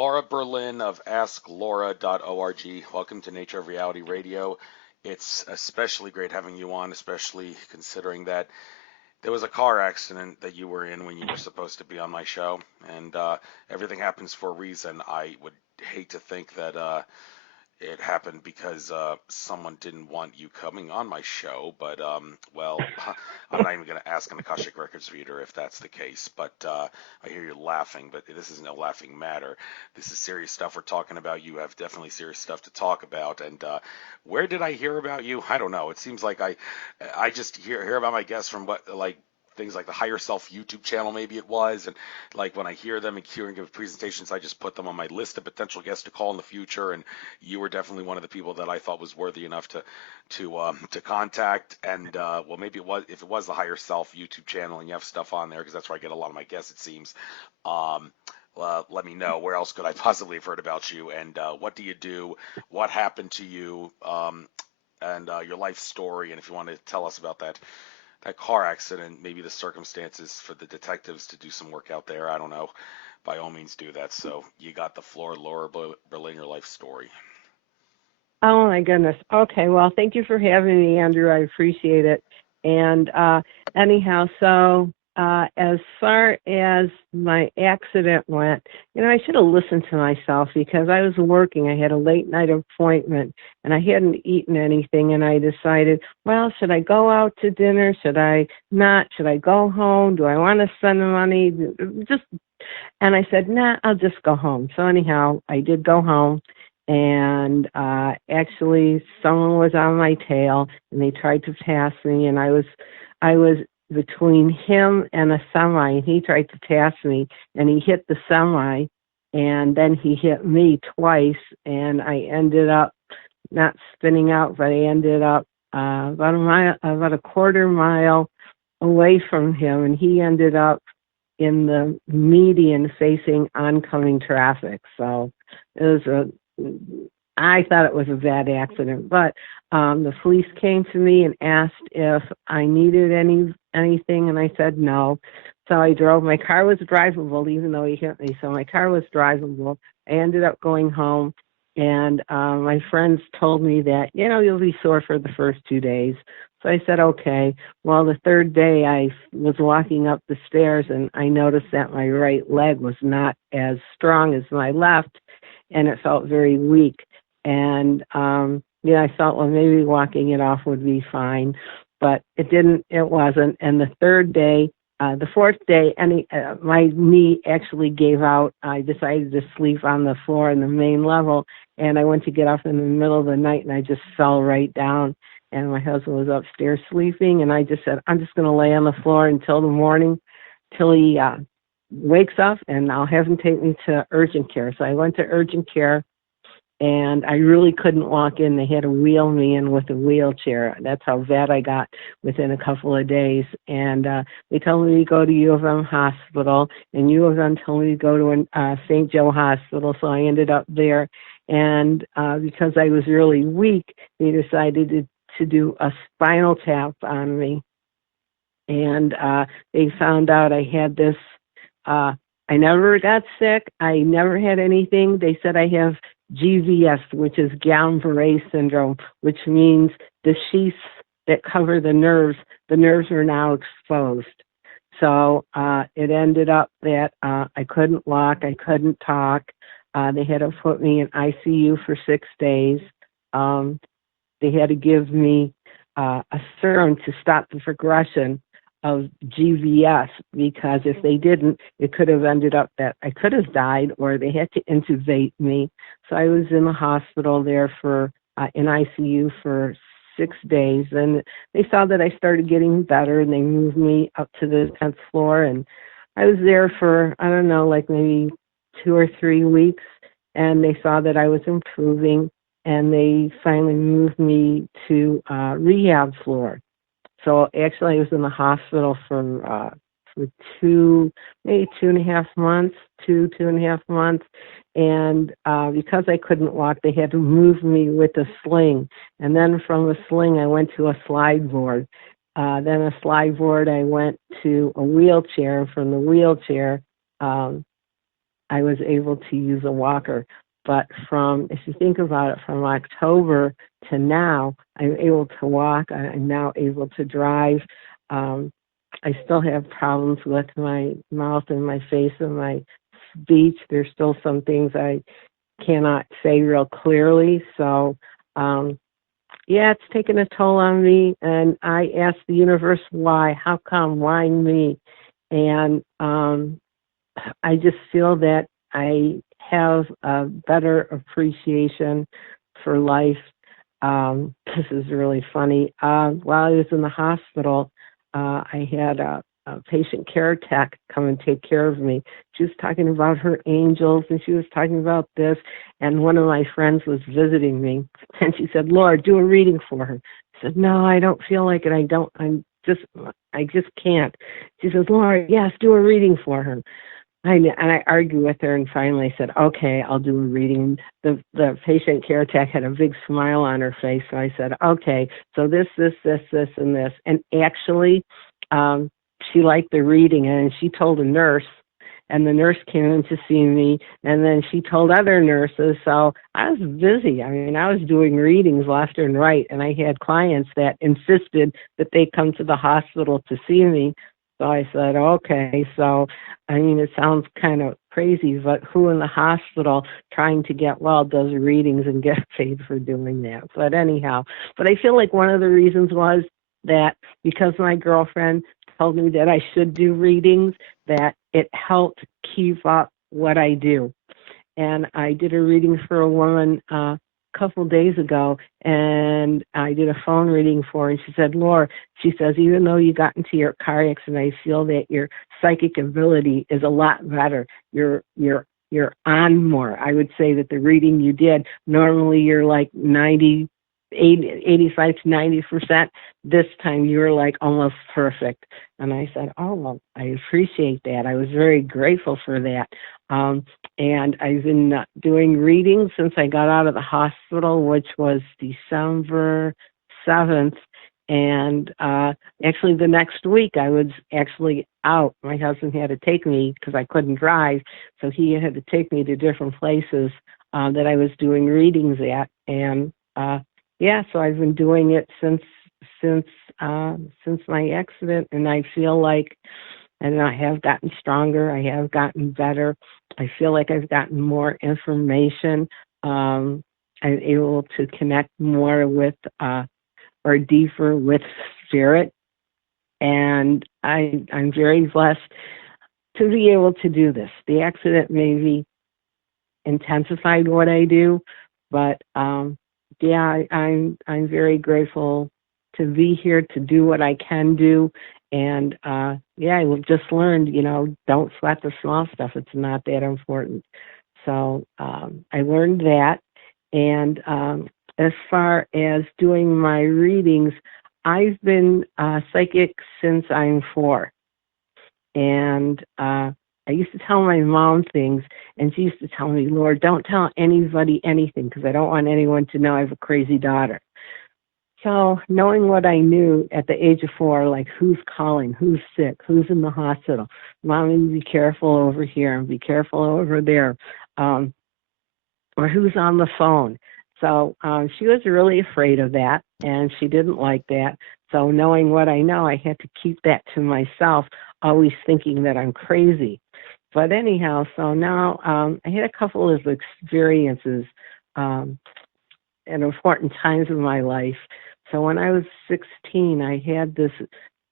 Laura Berlin of AskLaura.org. Welcome to Nature of Reality Radio. It's especially great having you on, especially considering that there was a car accident that you were in when you were supposed to be on my show, and everything happens for a reason. I would hate to think that it happened because someone didn't want you coming on my show, but well, I'm not even going to ask an Akashic Records reader if that's the case, but I hear you laughing, but this is no laughing matter. This is serious stuff we're talking about. You have definitely serious stuff to talk about, and where did I hear about you? I don't know. It seems like I just hear about my guests from what, like, things like the Higher Self YouTube channel, maybe it was, and like when I hear them and hearing give presentations, I just put them on my list of potential guests to call in the future, and you were definitely one of the people that I thought was worthy enough to contact. And well, maybe it was, if it was the Higher Self YouTube channel and you have stuff on there, because that's where I get a lot of my guests, it seems. Let me know, where else could I possibly have heard about you, and what do you do, what happened to you, and your life story, and if you want to tell us about that car accident, maybe the circumstances for the detectives to do some work out there. I don't know. By all means, do that. So you got the floor, Laura Berlin, your life story. Oh, my goodness. Okay, well, thank you for having me, Andrew. I appreciate it. And anyhow, so as far as my accident went, I should have listened to myself because I was working. I had a late night appointment, and I hadn't eaten anything, and I decided, well, should I go out to dinner? Should I not? Should I go home? Do I want to spend the money? And I said, nah, I'll just go home. So anyhow, I did go home. And actually, someone was on my tail, and they tried to pass me, and I was between him and a semi, and he tried to pass me, and he hit the semi, and then he hit me twice, and I ended up not spinning out, but I ended up about a quarter mile away from him, and he ended up in the median facing oncoming traffic. So it was I thought it was a bad accident, but the police came to me and asked if I needed anything, and I said no. So I drove. My car was drivable, even though he hit me. So my car was drivable. I ended up going home, and my friends told me that, you'll be sore for the first 2 days. So I said, okay. Well, the third day I was walking up the stairs, and I noticed that my right leg was not as strong as my left, and it felt very weak. And, I thought, well, maybe walking it off would be fine, but it wasn't. And the fourth day, my knee actually gave out. I decided to sleep on the floor in the main level, and I went to get up in the middle of the night, and I just fell right down. And my husband was upstairs sleeping, and I just said, I'm just going to lay on the floor until the morning, till he wakes up, and I'll have him take me to urgent care. So I went to urgent care, and I really couldn't walk in. They had to wheel me in with a wheelchair. That's how bad I got within a couple of days. And they told me to go to U of M Hospital, and U of M told me to go to St. Joe Hospital, so I ended up there. And because I was really weak, they decided to do a spinal tap on me. And they found out I had this, I never got sick. I never had anything. They said I have GVS, which is Guillain-Barré syndrome, which means the sheaths that cover the nerves are now exposed. So it ended up that I couldn't walk, I couldn't talk. They had to put me in ICU for 6 days. They had to give me a serum to stop the progression of GVS, because if they didn't, it could have ended up that I could have died, or they had to intubate me. So I was in the hospital there for in ICU for 6 days, and they saw that I started getting better, and they moved me up to the 10th floor, and I was there for, I don't know, like maybe 2 or 3 weeks, and they saw that I was improving, and they finally moved me to rehab floor. So actually, I was in the hospital for maybe 2.5 months, two and a half months. And because I couldn't walk, they had to move me with a sling. And then from a sling, I went to a slide board. Then a slide board, I went to a wheelchair. From the wheelchair, I was able to use a walker. But if you think about it, from October to now, I'm able to walk. I'm now able to drive. I still have problems with my mouth and my face and my speech. There's still some things I cannot say real clearly. So, yeah, it's taken a toll on me. And I asked the universe why. How come? Why me? And I just feel that I have a better appreciation for life. This is really funny. While I was in the hospital, I had a patient care tech come and take care of me. She was talking about her angels, and she was talking about this. And one of my friends was visiting me, and she said, "Laura, do a reading for her." I said, "No, I don't feel like it. I just can't." She says, "Laura, yes, do a reading for her." And I argued with her, and finally I said, "Okay, I'll do a reading." The patient care tech had a big smile on her face, so I said, "Okay, so this, and this." And actually, she liked the reading, and she told a nurse, and the nurse came in to see me, and then she told other nurses. So I was busy. I mean, I was doing readings left and right, and I had clients that insisted that they come to the hospital to see me. So I said, okay. So, I mean, it sounds kind of crazy, but who in the hospital trying to get well does readings and get paid for doing that? But anyhow, I feel like one of the reasons was that because my girlfriend told me that I should do readings, that it helped keep up what I do. And I did a reading for a woman a couple days ago, and I did a phone reading for her, and she said, "Laura," she says, "even though you got into your car accident, I feel that your psychic ability is a lot better. You're on more." I would say that the reading you did, normally you're like 85 to 90%. This time you were like almost perfect. And I said, "Oh, well, I appreciate that." I was very grateful for that. And I've been doing readings since I got out of the hospital, which was December 7th. And actually the next week I was actually out. My husband had to take me because I couldn't drive. So he had to take me to different places that I was doing readings at. And yeah, so I've been doing it since my accident, and I feel like, and I have gotten stronger. I have gotten better. I feel like I've gotten more information. I'm able to connect more with or deeper with spirit, and I'm very blessed to be able to do this. The accident maybe intensified what I do, but yeah, I'm very grateful to be here to do what I can do. And yeah, I just learned, don't sweat the small stuff. It's not that important. So I learned that. And as far as doing my readings, I've been psychic since I'm 4. And I used to tell my mom things, and she used to tell me, "Laura, don't tell anybody anything because I don't want anyone to know I have a crazy daughter." So knowing what I knew at the age of 4, like who's calling, who's sick, who's in the hospital, "Mommy, be careful over here and be careful over there," or who's on the phone. So she was really afraid of that, and she didn't like that. So knowing what I know, I had to keep that to myself, always thinking that I'm crazy. But anyhow, so now I had a couple of experiences at important times in my life. So when I was 16, I had this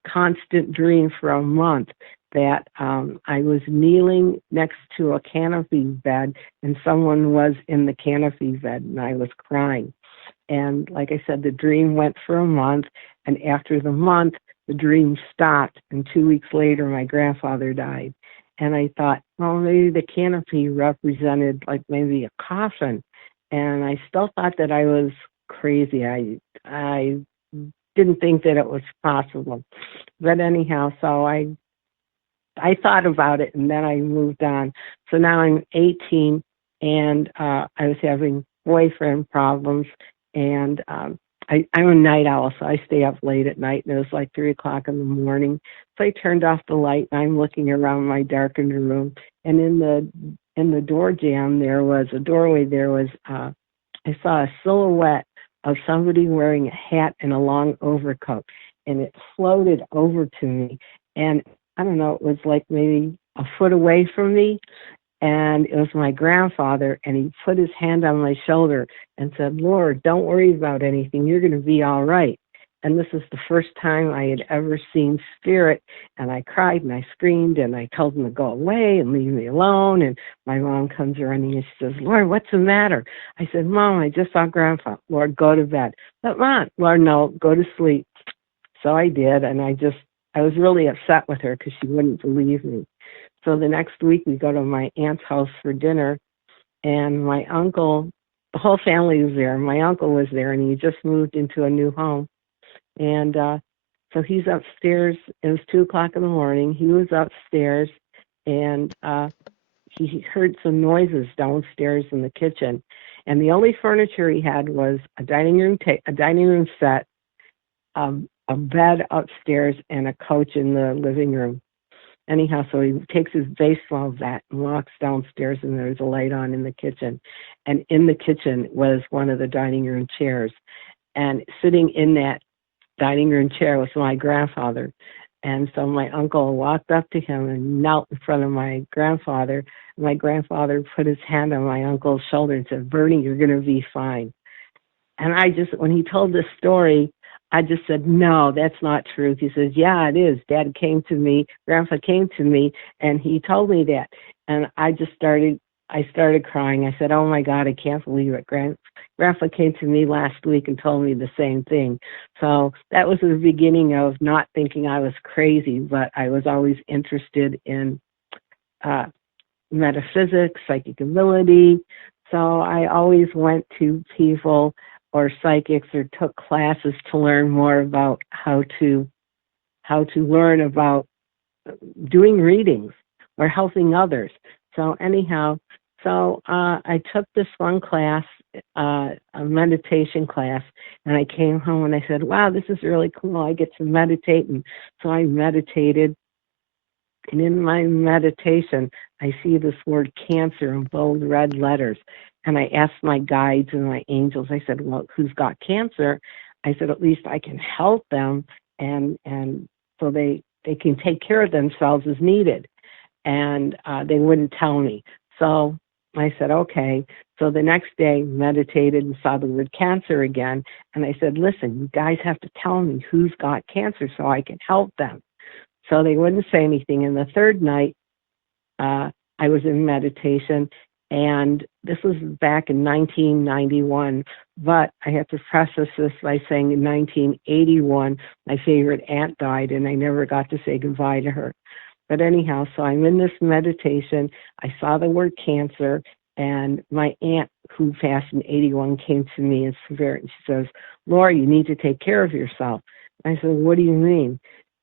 constant dream for a month that I was kneeling next to a canopy bed, and someone was in the canopy bed, and I was crying. And like I said, the dream went for a month, and after the month, the dream stopped, and 2 weeks later, my grandfather died. And I thought, well, maybe the canopy represented like maybe a coffin. And I still thought that I was crazy. I didn't think that it was possible. But anyhow, so I thought about it, and then I moved on. So now I'm 18, and I was having boyfriend problems, and I'm a night owl, so I stay up late at night, and it was like 3 o'clock in the morning. So I turned off the light, and I'm looking around my darkened room, and in the door jamb there was a doorway. There was I saw a silhouette of somebody wearing a hat and a long overcoat, and it floated over to me, and I don't know, it was like maybe a foot away from me, and it was my grandfather, and he put his hand on my shoulder and said, Lord, don't worry about anything. You're going to be all right. And this is the first time I had ever seen spirit, and I cried and I screamed and I told him to go away and leave me alone. And my mom comes running and she says, Lord, what's the matter? I said, Mom, I just saw Grandpa. Lord, go to bed. But Mom, Lord, no, go to sleep. So I did, and I was really upset with her because she wouldn't believe me. So the next week we go to my aunt's house for dinner, and my uncle, the whole family was there. My uncle was there, and he just moved into a new home. And so he's upstairs. It was 2 o'clock in the morning. He was upstairs, and he heard some noises downstairs in the kitchen. And the only furniture he had was a dining room set, a bed upstairs, and a couch in the living room. Anyhow, so he takes his baseball bat and walks downstairs, and there's a light on in the kitchen. And in the kitchen was one of the dining room chairs. And sitting in that dining room chair was my grandfather. And so my uncle walked up to him and knelt in front of my grandfather. My grandfather put his hand on my uncle's shoulder and said, Bernie, you're going to be fine. And when he told this story, I just said, no, that's not true. He says, yeah, it is. Grandpa came to me, and he told me that. And I started crying. I said, oh my God, I can't believe it. Grandpa came to me last week and told me the same thing. So that was the beginning of not thinking I was crazy, but I was always interested in metaphysics, psychic ability. So I always went to people or psychics or took classes to learn more about how to learn about doing readings or helping others. So anyhow, I took this one class, a meditation class, and I came home and I said, wow, this is really cool. I get to meditate. And so I meditated. And in my meditation, I see this word cancer in bold red letters. And I asked my guides and my angels, I said, well, who's got cancer? I said, at least I can help them, and so they can take care of themselves as needed. And they wouldn't tell me. So I said, okay. So the next day, meditated and saw the word cancer again. And I said, listen, you guys have to tell me who's got cancer so I can help them. So they wouldn't say anything. And the third night, I was in meditation, and this was back in 1991, but I have to preface this by saying in 1981, my favorite aunt died, and I never got to say goodbye to her. But anyhow, so I'm in this meditation. I saw the word cancer, and my aunt, who passed in 81, came to me and she says, Laura, you need to take care of yourself. I said, what do you mean?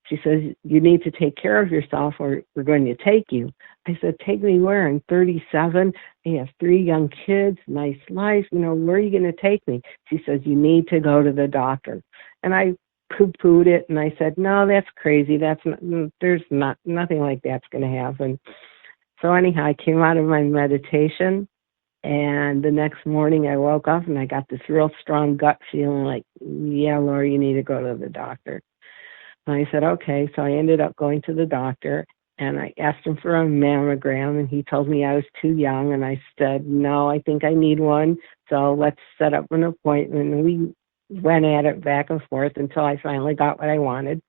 She says, you need to take care of yourself or we're going to take you. I said, take me where? I'm 37. I have 3 young kids, nice life. Where are you going to take me? She says, you need to go to the doctor. And I poo-pooed it, and I said, no, that's crazy. There's nothing like that's going to happen. So anyhow, I came out of my meditation, and the next morning I woke up and I got this real strong gut feeling like, yeah, Laura, you need to go to the doctor. And I said, okay. So I ended up going to the doctor, and I asked him for a mammogram, and he told me I was too young. And I said, no, I think I need one. So let's set up an appointment. And we went at it back and forth until I finally got what I wanted.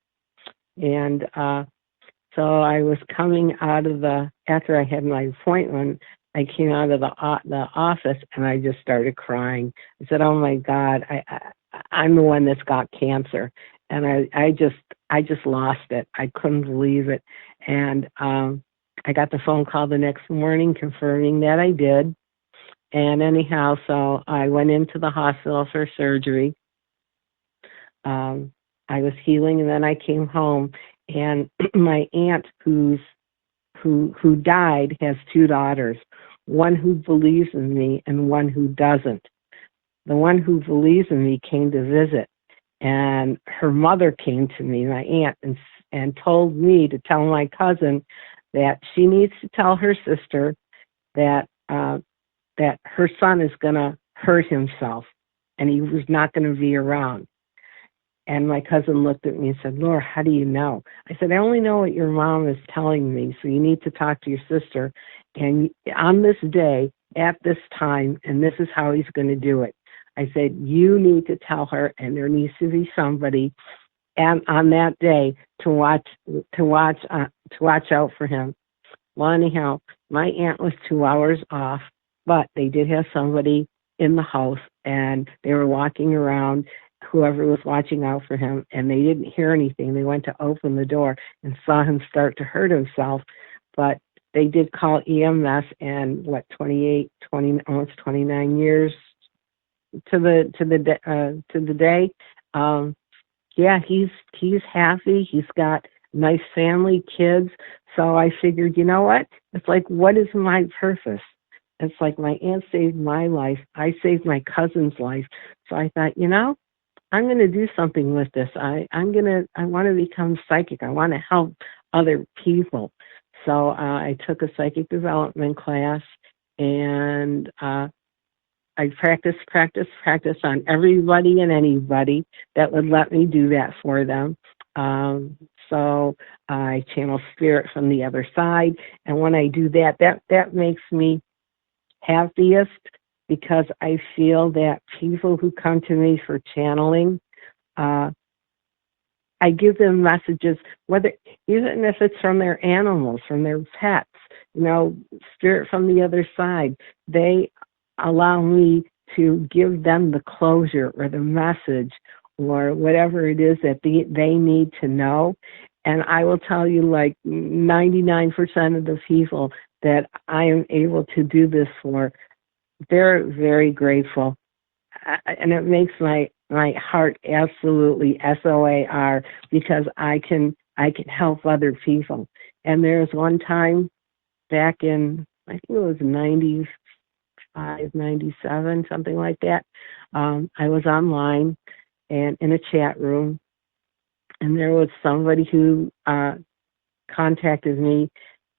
And so I was coming out of after I had my appointment, I came out of the office, and I just started crying. I said, oh my God, I'm the one that's got cancer. And I just lost it. I couldn't believe it. And I got the phone call the next morning confirming that I did. And anyhow, so I went into the hospital for surgery. I was healing, and then I came home. And my aunt, who died, has 2 daughters, one who believes in me and one who doesn't. the one who believes in me came to visit, and her mother came to me, my aunt, and told me to tell my cousin that she needs to tell her sister that that her son is going to hurt himself, and he was not going to be around. And my cousin looked at me and said, Laura, how do you know? I said, I only know what your mom is telling me, so you need to talk to your sister. And on this day, at this time, and this is how he's going to do it. I said, you need to tell her, and there needs to be somebody and on that day to watch out for him. Well, anyhow, my aunt was 2 hours off, but they did have somebody in the house, and they were walking around, whoever was watching out for him, and they didn't hear anything. They went to open the door and saw him start to hurt himself, but they did call EMS, and almost 29 years to the day. Yeah, he's happy. He's got nice family, kids. So I figured, you know what? It's like, what is my purpose? It's like my aunt saved my life. I saved my cousin's life. So I thought, I'm going to do something with this. I want to become psychic. I want to help other people. So I took a psychic development class, and I practiced on everybody and anybody that would let me do that for them. So I channel spirit from the other side. And when I do that, that makes me happiest, because I feel that people who come to me for channeling, I give them messages, even if it's from their animals, from their pets, spirit from the other side. They allow me to give them the closure or the message or whatever it is that they need to know. And I will tell you, like 99% of the people that I am able to do this for, they're very grateful. And it makes my heart absolutely SOAR, because I can help other people. And there was one time back in, I think it was 95, 97, something like that. I was online and in a chat room, and there was somebody who contacted me,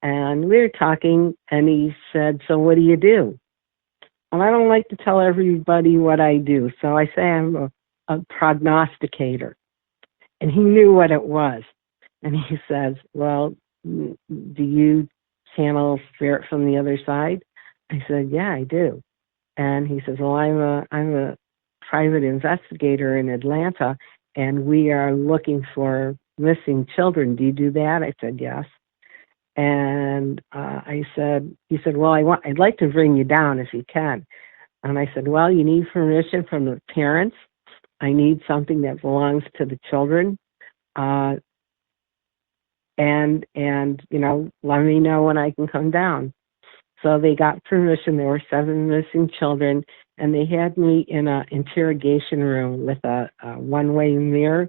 and we were talking, and he said, so what do you do? And I don't like to tell everybody what I do, so I say I'm a prognosticator. And he knew what it was. And he says, well, do you channel spirit from the other side? I said, yeah, I do. And he says, well, I'm a private investigator in Atlanta, and we are looking for missing children. Do you do that? I said, yes. And he said, well, I'd like to bring you down if you can. And I said, well, you need permission from the parents. I need something that belongs to the children. And let me know when I can come down. So they got permission. There were 7 missing children, and they had me in an interrogation room with a two-way mirror.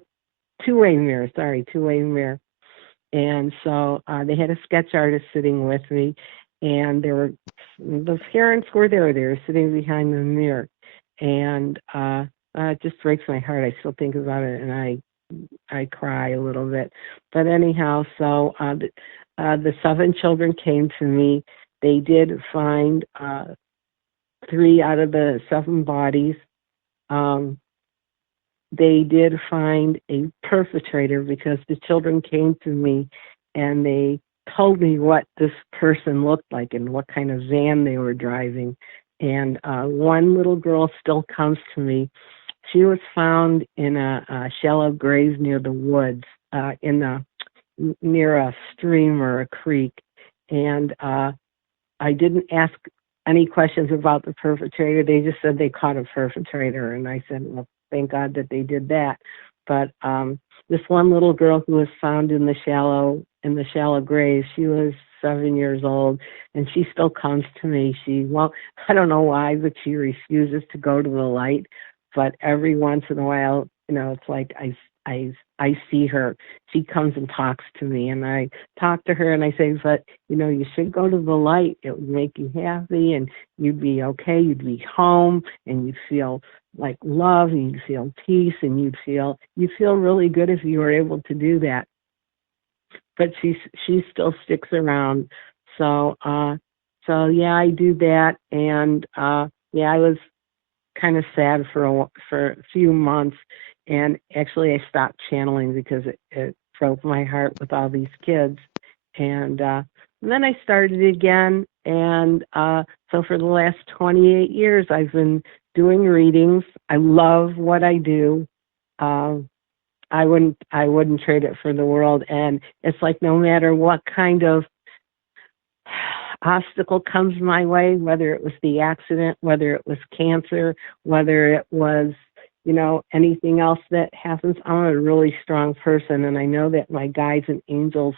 And so they had a sketch artist sitting with me, and the parents were there. They were sitting behind the mirror, and it just breaks my heart. I still think about it, and I cry a little bit. But anyhow, so the 7 children came to me. They did find 3 out of the 7 bodies. They did find a perpetrator, because the children came to me and they told me what this person looked like and what kind of van they were driving. And one little girl still comes to me. She was found in a shallow grave near the woods, near a stream or a creek. And I didn't ask any questions about the perpetrator. They just said they caught a perpetrator. And I said, well, thank God that they did that. But this one little girl who was found in the shallow grave, she was 7 years old, and she still comes to me. I don't know why, but she refuses to go to the light. But every once in a while, it's like I I see her. She comes and talks to me, and I talk to her, and I say, but you should go to the light. It would make you happy, and you'd be okay. You'd be home, and you'd feel like love, and you'd feel peace, and you'd feel really good if you were able to do that. But she still sticks around. So yeah, I do that, and yeah, I was kind of sad for a few months, and actually I stopped channeling because it broke my heart with all these kids, and then I started again, and so for the last 28 years I've been doing readings. I love what I do. I wouldn't trade it for the world, and it's like no matter what kind of obstacle comes my way, whether it was the accident, whether it was cancer, whether it was, anything else that happens, I'm a really strong person, and I know that my guides and angels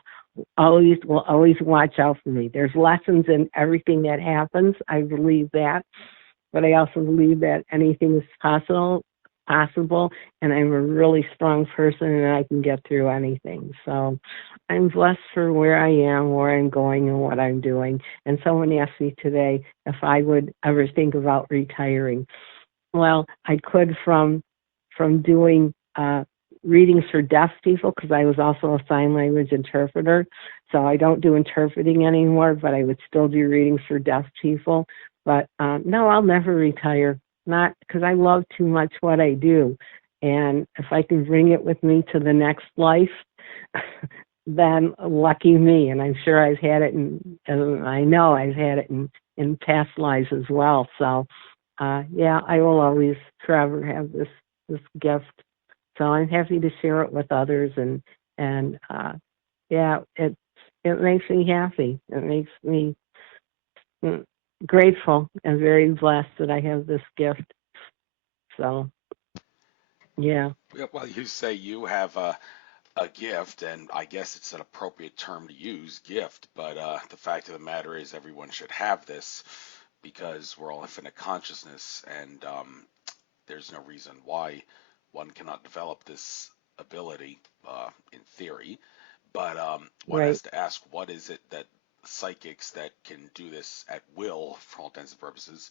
will always watch out for me. There's lessons in everything that happens. I believe that, but I also believe that anything is possible, and I'm a really strong person, and I can get through anything. So I'm blessed for where I am, where I'm going, and what I'm doing. And someone asked me today if I would ever think about retiring. Well, I could from doing readings for deaf people, because I was also a sign language interpreter. So I don't do interpreting anymore, but I would still do readings for deaf people. But no, I'll never retire. Not because I love too much what I do. And if I can bring it with me to the next life, then lucky me. And I'm sure I've had it, and I know I've had it in past lives as well. So, yeah, I will always forever have this gift. So I'm happy to share it with others, and yeah, it makes me happy. It makes me grateful and very blessed that I have this gift. So, yeah. Well, you say you have a gift, and I guess it's an appropriate term to use, gift, but the fact of the matter is everyone should have this because we're all infinite consciousness, and there's no reason why one cannot develop this ability in theory. But one Right. has to ask, what is it that psychics that can do this at will, for all intents and purposes,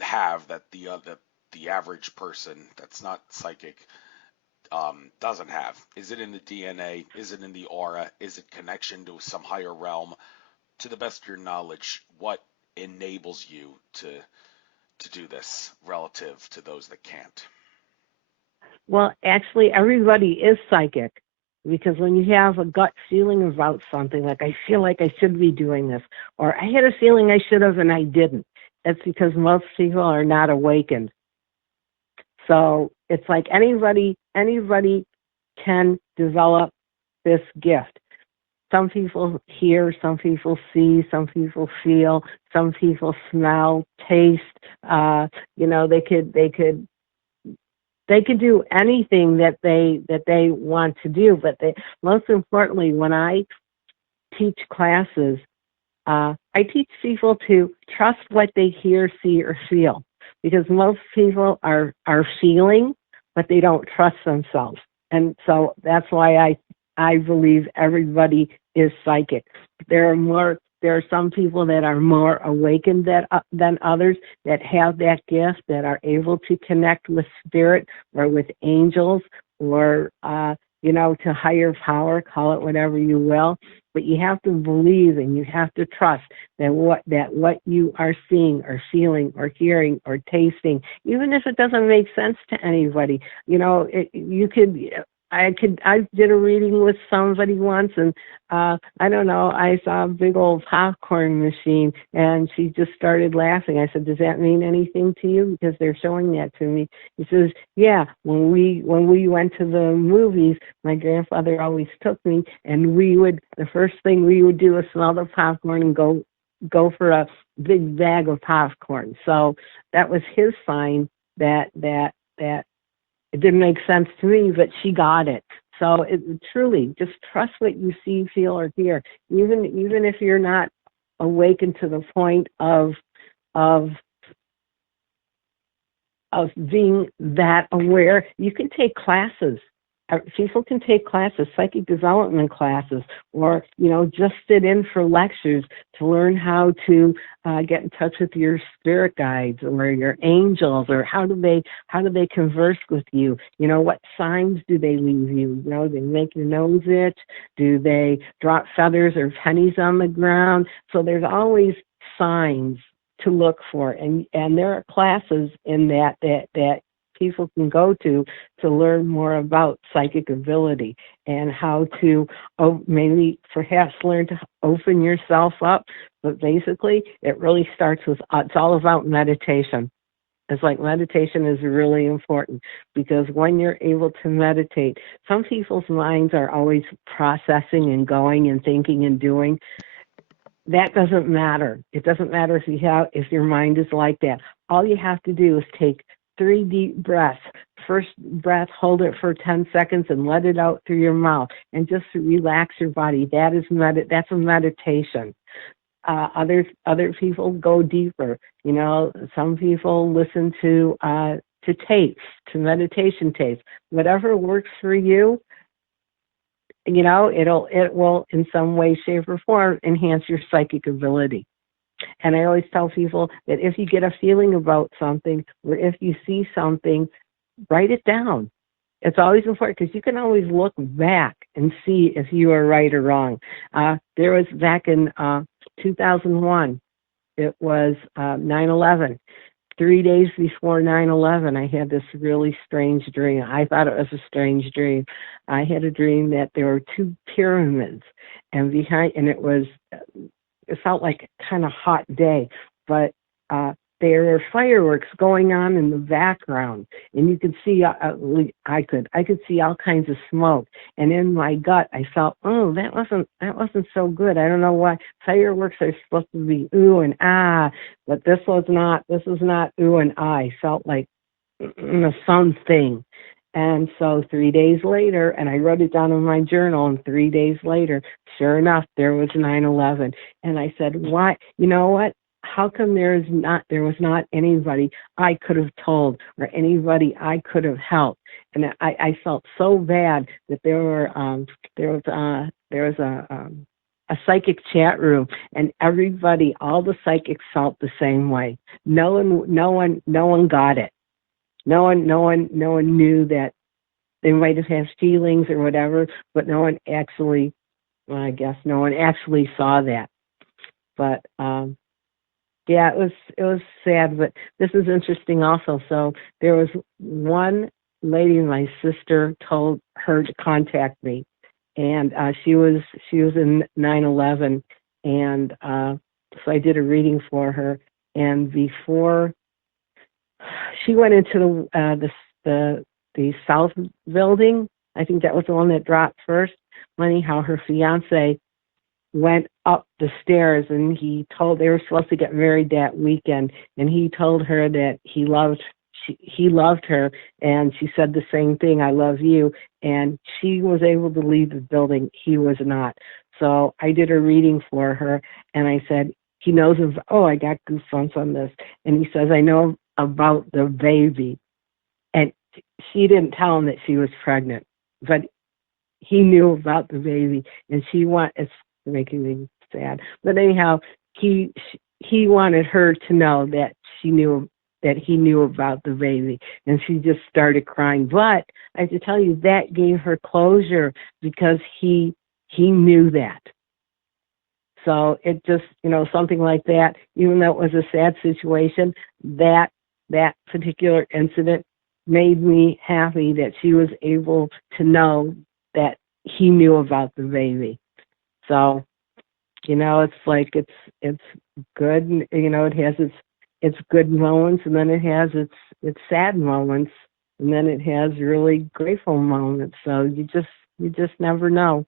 have that the average person that's not psychic doesn't have? Is it in the DNA? Is it in the aura? Is it connection to some higher realm? To the best of your knowledge, what enables you to do this relative to those that can't? Well, actually, everybody is psychic, because when you have a gut feeling about something, like I feel like I should be doing this, or I had a feeling I should have and I didn't, that's because most people are not awakened. So it's like anybody can develop this gift. Some people hear, some people see, some people feel, some people smell, taste. They could do anything that they want to do. But most importantly, when I teach classes, I teach people to trust what they hear, see, or feel, because most people are feeling, but they don't trust themselves. And so that's why I believe everybody is psychic. There are some people that are more awakened than others, that have that gift, that are able to connect with spirit or with angels, or to higher power, call it whatever you will. But you have to believe, and you have to trust that what you are seeing or feeling or hearing or tasting, even if it doesn't make sense to anybody, I did a reading with somebody once, and I don't know, I saw a big old popcorn machine, and she just started laughing. I said, "Does that mean anything to you?" Because they're showing that to me. He says, "Yeah, when we went to the movies, my grandfather always took me, and the first thing we would do was smell the popcorn and go for a big bag of popcorn." So that was his sign that it didn't make sense to me, but she got it. So truly, just trust what you see, feel, or hear. Even if you're not awakened to the point of being that aware, you can take classes. people can take classes, psychic development classes, or just sit in for lectures to learn how to get in touch with your spirit guides or your angels, or how do they converse with you. What signs do they leave you? They make your nose itch. Do they drop feathers or pennies on the ground? So there's always signs to look for, and there are classes in that people can go to learn more about psychic ability and how to maybe perhaps learn to open yourself up. But basically, it really starts with, it's all about meditation. It's like meditation is really important, because when you're able to meditate, some people's minds are always processing and going and thinking and doing. That doesn't matter. It doesn't matter if your mind is like that. All you have to do is take 3 deep breaths. First breath, hold it for 10 seconds and let it out through your mouth, and just relax your body. That's a meditation. Other people go deeper. Some people listen to tapes, to meditation tapes. Whatever works for you, it will in some way, shape, or form enhance your psychic ability. And I always tell people that if you get a feeling about something, or if you see something, write it down. It's always important, because you can always look back and see if you are right or wrong. There was back in 2001, it was 9/11. 3 days before 9/11, I had this really strange dream. I thought it was a strange dream. I had a dream that there were 2 pyramids, and it felt like a kind of hot day, but there were fireworks going on in the background, and you could see, I could see all kinds of smoke, and in my gut I felt, oh, that wasn't so good. I don't know why. Fireworks are supposed to be ooh and ah, but this was not ooh and ah. I felt like something. And so 3 days later, and I wrote it down in my journal, and 3 days later, sure enough, there was 9/11. And I said, why? You know what? How come there was not anybody I could have told, or anybody I could have helped? And I felt so bad that there was a psychic chat room, and everybody, all the psychics, felt the same way. No one got it. No one knew that they might have had feelings or whatever, but no one actually, well, I guess no one actually saw that. But yeah, it was sad, but this is interesting also. So there was one lady my sister told her to contact me, and she was in 9/11, and so I did a reading for her, and before she went into the south building, I think that was the one that dropped first. Anyhow, her fiance went up the stairs, and they were supposed to get married that weekend, and he told her that he loved her, and she said the same thing, I love you, and she was able to leave the building. He was not. So I did a reading for her, and I said, he knows I got goosebumps on this, and he says, I know about the baby. And she didn't tell him that she was pregnant, but he knew about the baby, and it's making me sad. But anyhow, he wanted her to know that he knew about the baby, and she just started crying. But I have to tell you, that gave her closure, because he knew that. So it just, something like that, even though it was a sad situation, that particular incident made me happy that she was able to know that he knew about the baby. So, it's like it's good. It has its good moments, and then it has its sad moments, and then it has really grateful moments. So you just never know.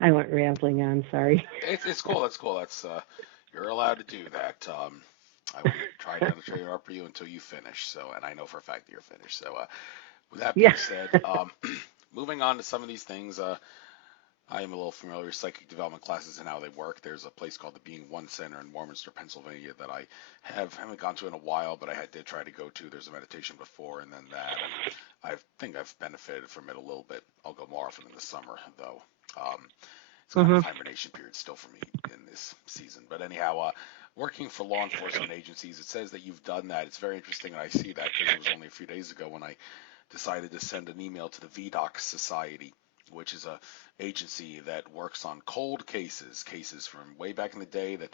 I went rambling on. Sorry. It's cool. It's cool. That's you're allowed to do that. I wouldn't try to interrupt you until you finish. So, and I know for a fact that you're finished. So, with that Yeah. being said, moving on to some of these things. I am a little familiar with psychic development classes and how they work. There's a place called the Being One Center in Warminster, Pennsylvania that I haven't gone to in a while, but I did try to go to. There's a meditation before and then that, and I think I've benefited from it a little bit. I'll go more often in the summer though. It's kind of Hmm. hibernation period still for me in this season. But anyhow, working for law enforcement agencies, it says that you've done that. It's very interesting, and I see that because it was only a few days ago when I decided to send an email to the VDOC Society, which is a agency that works on cold cases from way back in the day that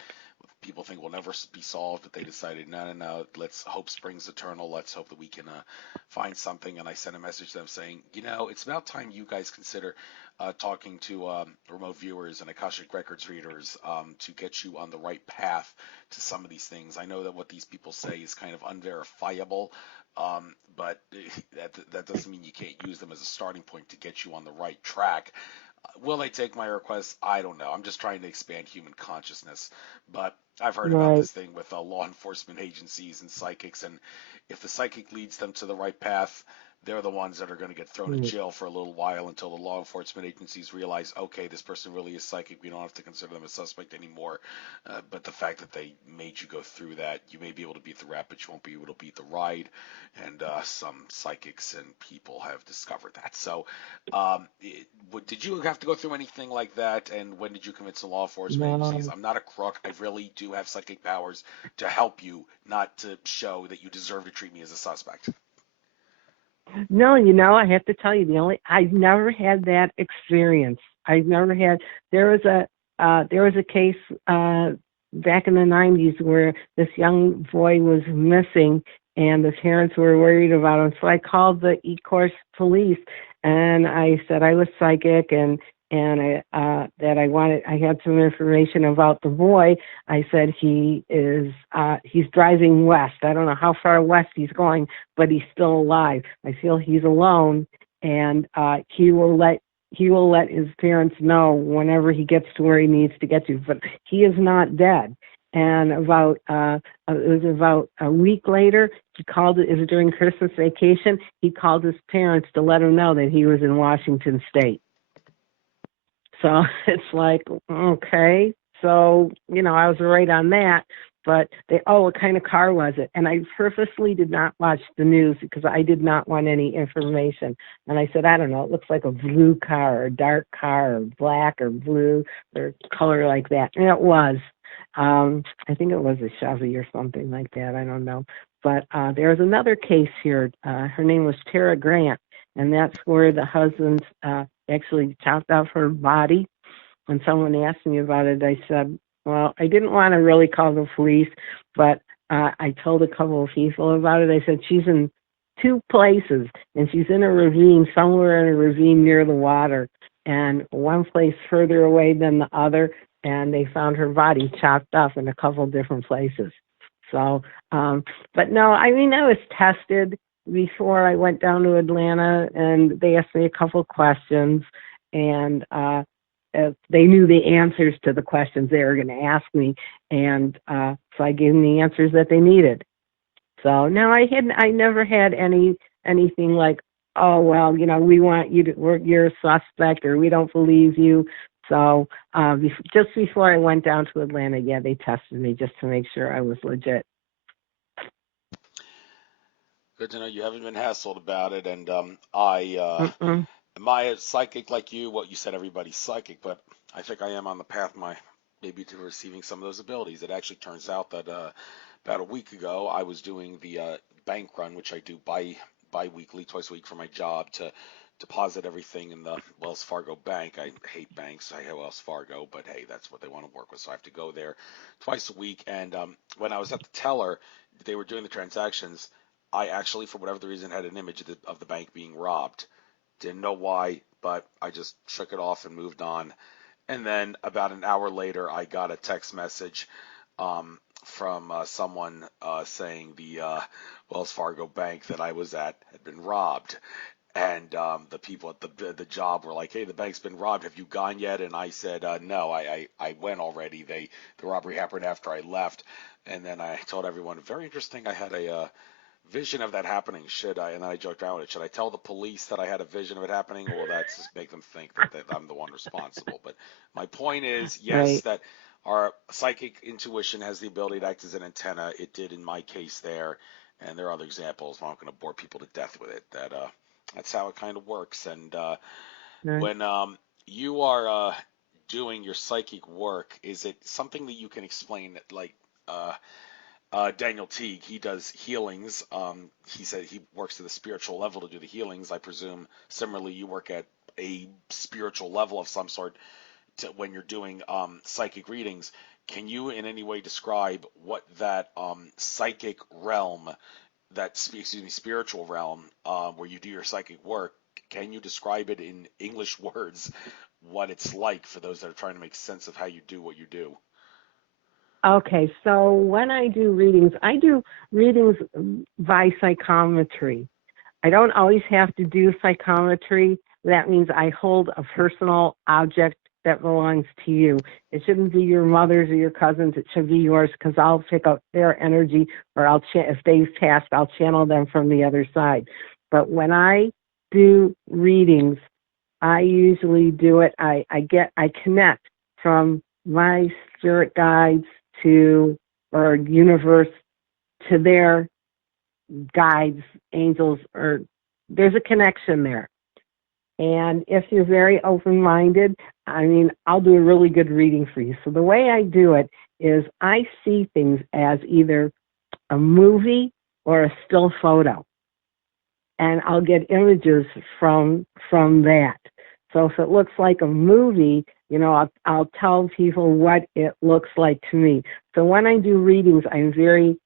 people think will never be solved, but they decided, no, no, no, let's hope springs eternal. Let's hope that we can find something. And I sent a message to them saying, it's about time you guys consider talking to remote viewers and Akashic Records readers to get you on the right path to some of these things. I know that what these people say is kind of unverifiable, but that doesn't mean you can't use them as a starting point to get you on the right track. Will they take my request? I don't know. I'm just trying to expand human consciousness. But I've heard about Right. this thing with law enforcement agencies and psychics, and if the psychic leads them to the right path, they're the ones that are going to get thrown in Mm. jail for a little while until the law enforcement agencies realize, okay, this person really is psychic. We don't have to consider them a suspect anymore. But the fact that they made you go through that, you may be able to beat the rap, but you won't be able to beat the ride. And some psychics and people have discovered that. So, did you have to go through anything like that? And when did you convince the law enforcement agencies? No. I'm not a crook. I really do have psychic powers to help you, not to show that you deserve to treat me as a suspect. No, I have to tell you, I've never had that experience. I've never had. There was a case back in the '90s where this young boy was missing, and the parents were worried about him. So I called the Ecorse police, and I said I was psychic, and I had some information about the boy. I said he's driving west. I don't know how far west he's going, but he's still alive. I feel he's alone, and he will let his parents know whenever he gets to where he needs to get to. But he is not dead. And it was about a week later. He called. It was during Christmas vacation. He called his parents to let them know that he was in Washington State. So it's like, okay. So, I was right on that. But what kind of car was it? And I purposely did not watch the news because I did not want any information. And I said, I don't know, it looks like a blue car or a dark car or black or blue or color like that. And it was. I think it was a Chevy or something like that. I don't know. But there was another case here. Her name was Tara Grant. And that's where the husband actually chopped off her body. When someone asked me about it, I said, well, I didn't want to really call the police, but I told a couple of people about it. I said, she's in two places, and she's in a ravine, somewhere in a ravine near the water, and one place further away than the other, and they found her body chopped off in a couple of different places. So, but no, I mean, I was tested before I went down to Atlanta, and they asked me a couple of questions, and they knew the answers to the questions they were going to ask me, and so I gave them the answers that they needed. So no, I never had anything like, oh well, we want you to, you're a suspect, or we don't believe you. So just before I went down to Atlanta, yeah, they tested me just to make sure I was legit. Good to know you haven't been hassled about it. And Mm-mm. am I a psychic like you? Well, you said everybody's psychic, but I think I am on the path, maybe to receiving some of those abilities. It actually turns out that about a week ago, I was doing the bank run, which I do bi-weekly, twice a week for my job to deposit everything in the Wells Fargo bank. I hate banks. I hate Wells Fargo, but hey, that's what they want to work with. So I have to go there twice a week. And when I was at the teller, they were doing the transactions. I actually, for whatever the reason, had an image of the bank being robbed. Didn't know why, but I just shook it off and moved on. And then about an hour later, I got a text message from someone saying the Wells Fargo bank that I was at had been robbed. And the people at the job were like, "Hey, the bank's been robbed. Have you gone yet?" And I said, "No, I went already. The robbery happened after I left." And then I told everyone, "Very interesting. I had a vision of that happening, should I, and I joked around with it, should I tell the police that I had a vision of it happening, or will that just make them think that I'm the one responsible? But my point is, yes, Right. that our psychic intuition has the ability to act as an antenna. It did in my case there, and there are other examples. I'm not going to bore people to death with it. That's how it kind of works. And Right. when you are doing your psychic work, is it something that you can explain, like Daniel Teague, he does healings. He said he works at the spiritual level to do the healings. I presume similarly you work at a spiritual level of some sort when you're doing psychic readings. Can you in any way describe what that psychic realm, spiritual realm, where you do your psychic work, can you describe it in English words, what it's like for those that are trying to make sense of how you do what you do? Okay, so when I do readings by psychometry. I don't always have to do psychometry. That means I hold a personal object that belongs to you. It shouldn't be your mother's or your cousin's. It should be yours, because I'll pick up their energy, or if they've passed, I'll channel them from the other side. But when I do readings, I usually do it. I connect from my spirit guides to, or universe, to their guides, angels, or there's a connection there. And if you're very open-minded, I'll do a really good reading for you. So the way I do it is I see things as either a movie or a still photo, and I'll get images from that. So if it looks like a movie, I'll tell people what it looks like to me. So when I do readings, I'm very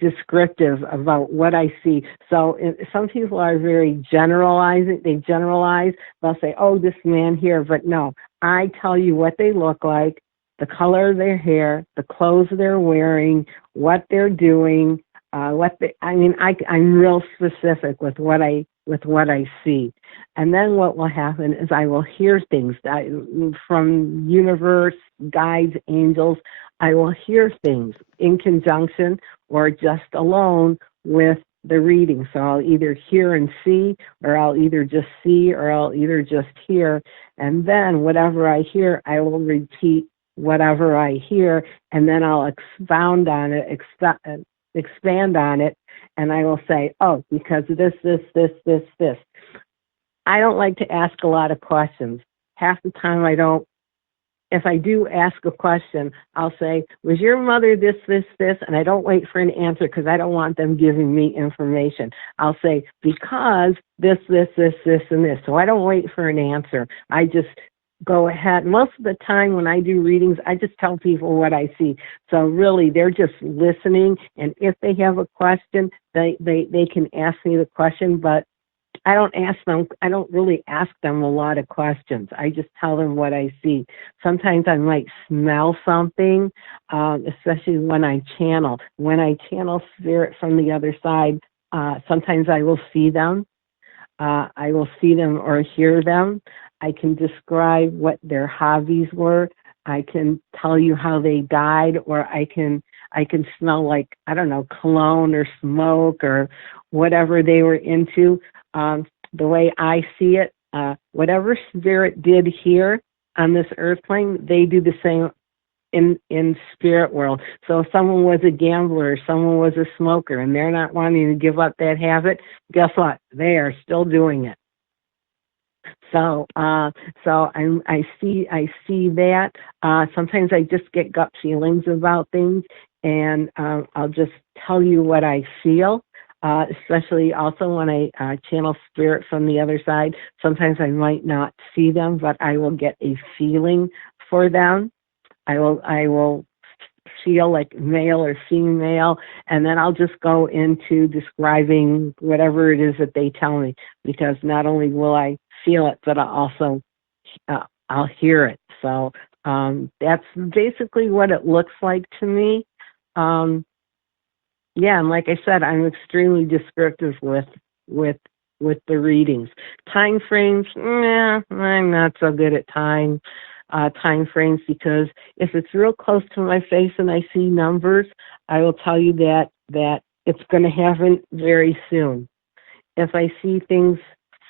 descriptive about what I see. So some people are very generalizing. They generalize. They'll say, oh, this man here. But no, I tell you what they look like, the color of their hair, the clothes they're wearing, what they're doing, I'm real specific with what I see. And then what will happen is I will hear things from universe, guides, angels. I will hear things in conjunction or just alone with the reading. So I'll either hear and see, or I'll either just see, or I'll either just hear. And then whatever I hear, I will repeat whatever I hear, and then I'll expound on it, expand on it, and I will say, oh, because this. I don't like to ask a lot of questions. Half the time I don't. If I do ask a question, I'll say, was your mother this? And I don't wait for an answer, because I don't want them giving me information. I'll say, because this, and this. So I don't wait for an answer. I just go ahead. Most of the time when I do readings, I just tell people what I see. So really, they're just listening. And if they have a question, they can ask me the question, but I don't really ask them a lot of questions. I just tell them what I see. Sometimes I might smell something, especially when I channel. When I channel spirit from the other side, sometimes I will see them. I will see them or hear them. I can describe what their hobbies were. I can tell you how they died, or I can smell, like, I don't know, cologne or smoke or whatever they were into. The way I see it, whatever spirit did here on this earth plane, they do the same in spirit world. So if someone was a gambler, or someone was a smoker, and they're not wanting to give up that habit, guess what? They are still doing it. So I see that. Sometimes I just get gut feelings about things, and I'll just tell you what I feel. Especially also when I channel spirit from the other side. Sometimes I might not see them, but I will get a feeling for them. I will feel like male or female, and then I'll just go into describing whatever it is that they tell me, because not only will I feel it, but I'll hear it. So that's basically what it looks like to me. Yeah, and like I said, I'm extremely descriptive with the readings. Time frames, I'm not so good at time frames, because if it's real close to my face and I see numbers, I will tell you that it's going to happen very soon. If I see things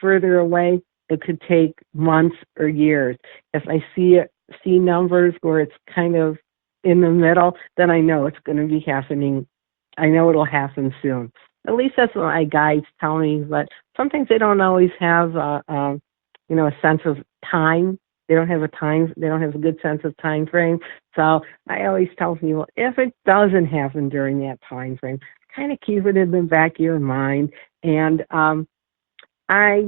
further away, it could take months or years. If I see numbers where it's kind of in the middle, then I know it's going to be happening. I know it'll happen soon. At least that's what my guides tell me. But sometimes they don't always have, a sense of time. They don't have a time. They don't have a good sense of time frame. So I always tell people, if it doesn't happen during that time frame, kind of keep it in the back of your mind. And I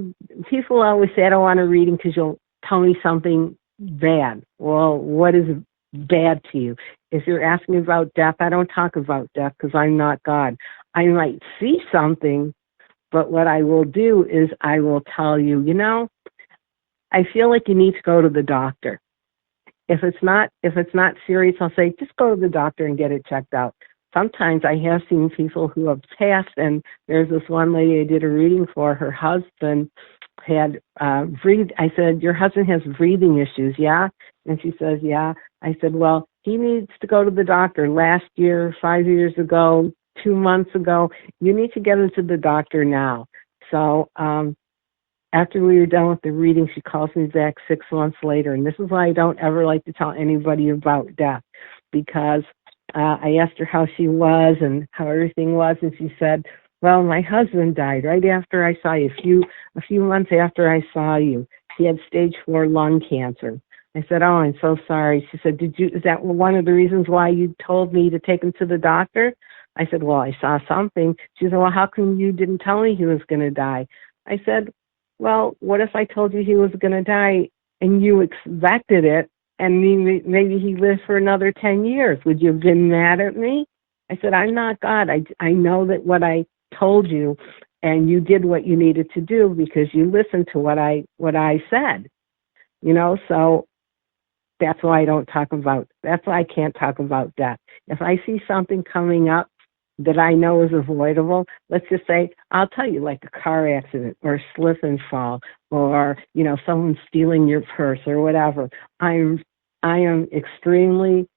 people always say I don't want a reading because you'll tell me something bad. Well, what is bad to you? If you're asking about death, I don't talk about death because I'm not God. I might see something, but what I will do is I will tell you, I feel like you need to go to the doctor. If it's not serious, I'll say just go to the doctor and get it checked out. Sometimes I have seen people who have passed, and there's this one lady I did a reading for. Her husband had breathe. I said, your husband has breathing issues, yeah? And she says, yeah. I said, well, he needs to go to the doctor. Last year, 5 years ago, 2 months ago, you need to get him to the doctor now. So after we were done with the reading, she calls me back 6 months later. And this is why I don't ever like to tell anybody about death, because I asked her how she was and how everything was, and she said, well, my husband died right after I saw you, a few months after I saw you. He had stage 4 lung cancer. I said, oh, I'm so sorry. She said, is that one of the reasons why you told me to take him to the doctor? I said, well, I saw something. She said, well, how come you didn't tell me he was going to die? I said, well, what if I told you he was going to die and you expected it, and maybe he lived for another 10 years? Would you have been mad at me? I said, I'm not God. I know that what I told you, and you did what you needed to do because you listened to what I said. So that's why that's why I can't talk about death. If I see something coming up that I know is avoidable, let's just say, I'll tell you, like a car accident or slip and fall, or, someone stealing your purse or whatever. I am extremely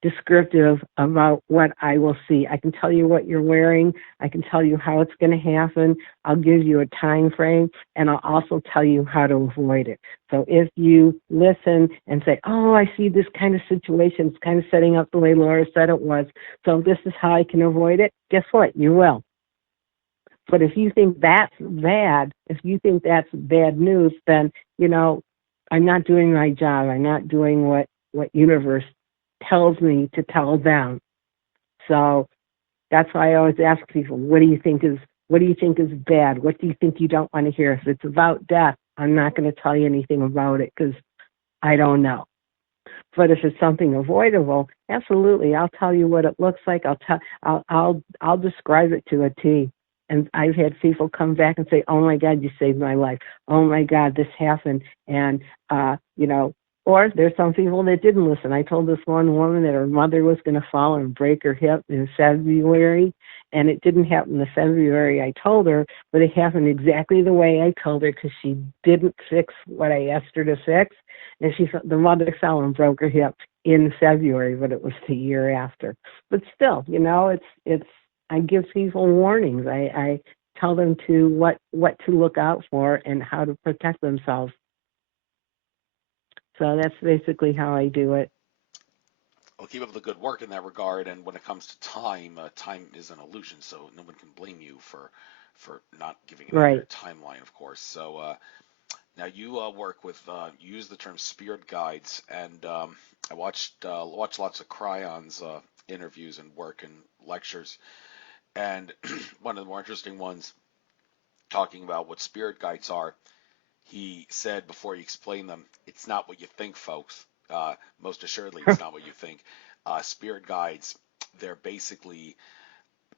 descriptive about what I will see. I can tell you what you're wearing. I can tell you how it's going to happen. I'll give you a time frame, and I'll also tell you how to avoid it. So if you listen and say, oh, I see this kind of situation, it's kind of setting up the way Laura said it was, so this is how I can avoid it, guess what? You will. But if you think that's bad, if you think that's bad news, then, I'm not doing my job. I'm not doing what universe tells me to tell them. So that's why I always ask people, what do you think is bad? What do you think you don't want to hear? If it's about death, I'm not going to tell you anything about it because I don't know. But if it's something avoidable, absolutely, I'll tell you what it looks like. I'll describe it to a T. And I've had people come back and say, "Oh my God, you saved my life. Oh my God, this happened." And or there's some people that didn't listen. I told this one woman that her mother was going to fall and break her hip in February, and it didn't happen in February. I told her, but it happened exactly the way I told her because she didn't fix what I asked her to fix. And the mother fell and broke her hip in February, but it was the year after. But still, it's I give people warnings. I tell them to what to look out for and how to protect themselves. So that's basically how I do it. Well, keep up the good work in that regard. And when it comes to time, time is an illusion, so no one can blame you for not giving an Right. accurate timeline, of course. So now you work with you use the term spirit guides, and I watched lots of Cryon's interviews and work and lectures, and one of the more interesting ones talking about what spirit guides are. He said before he explained them, it's not what you think, folks. Most assuredly, it's not what you think. Spirit guides, they're basically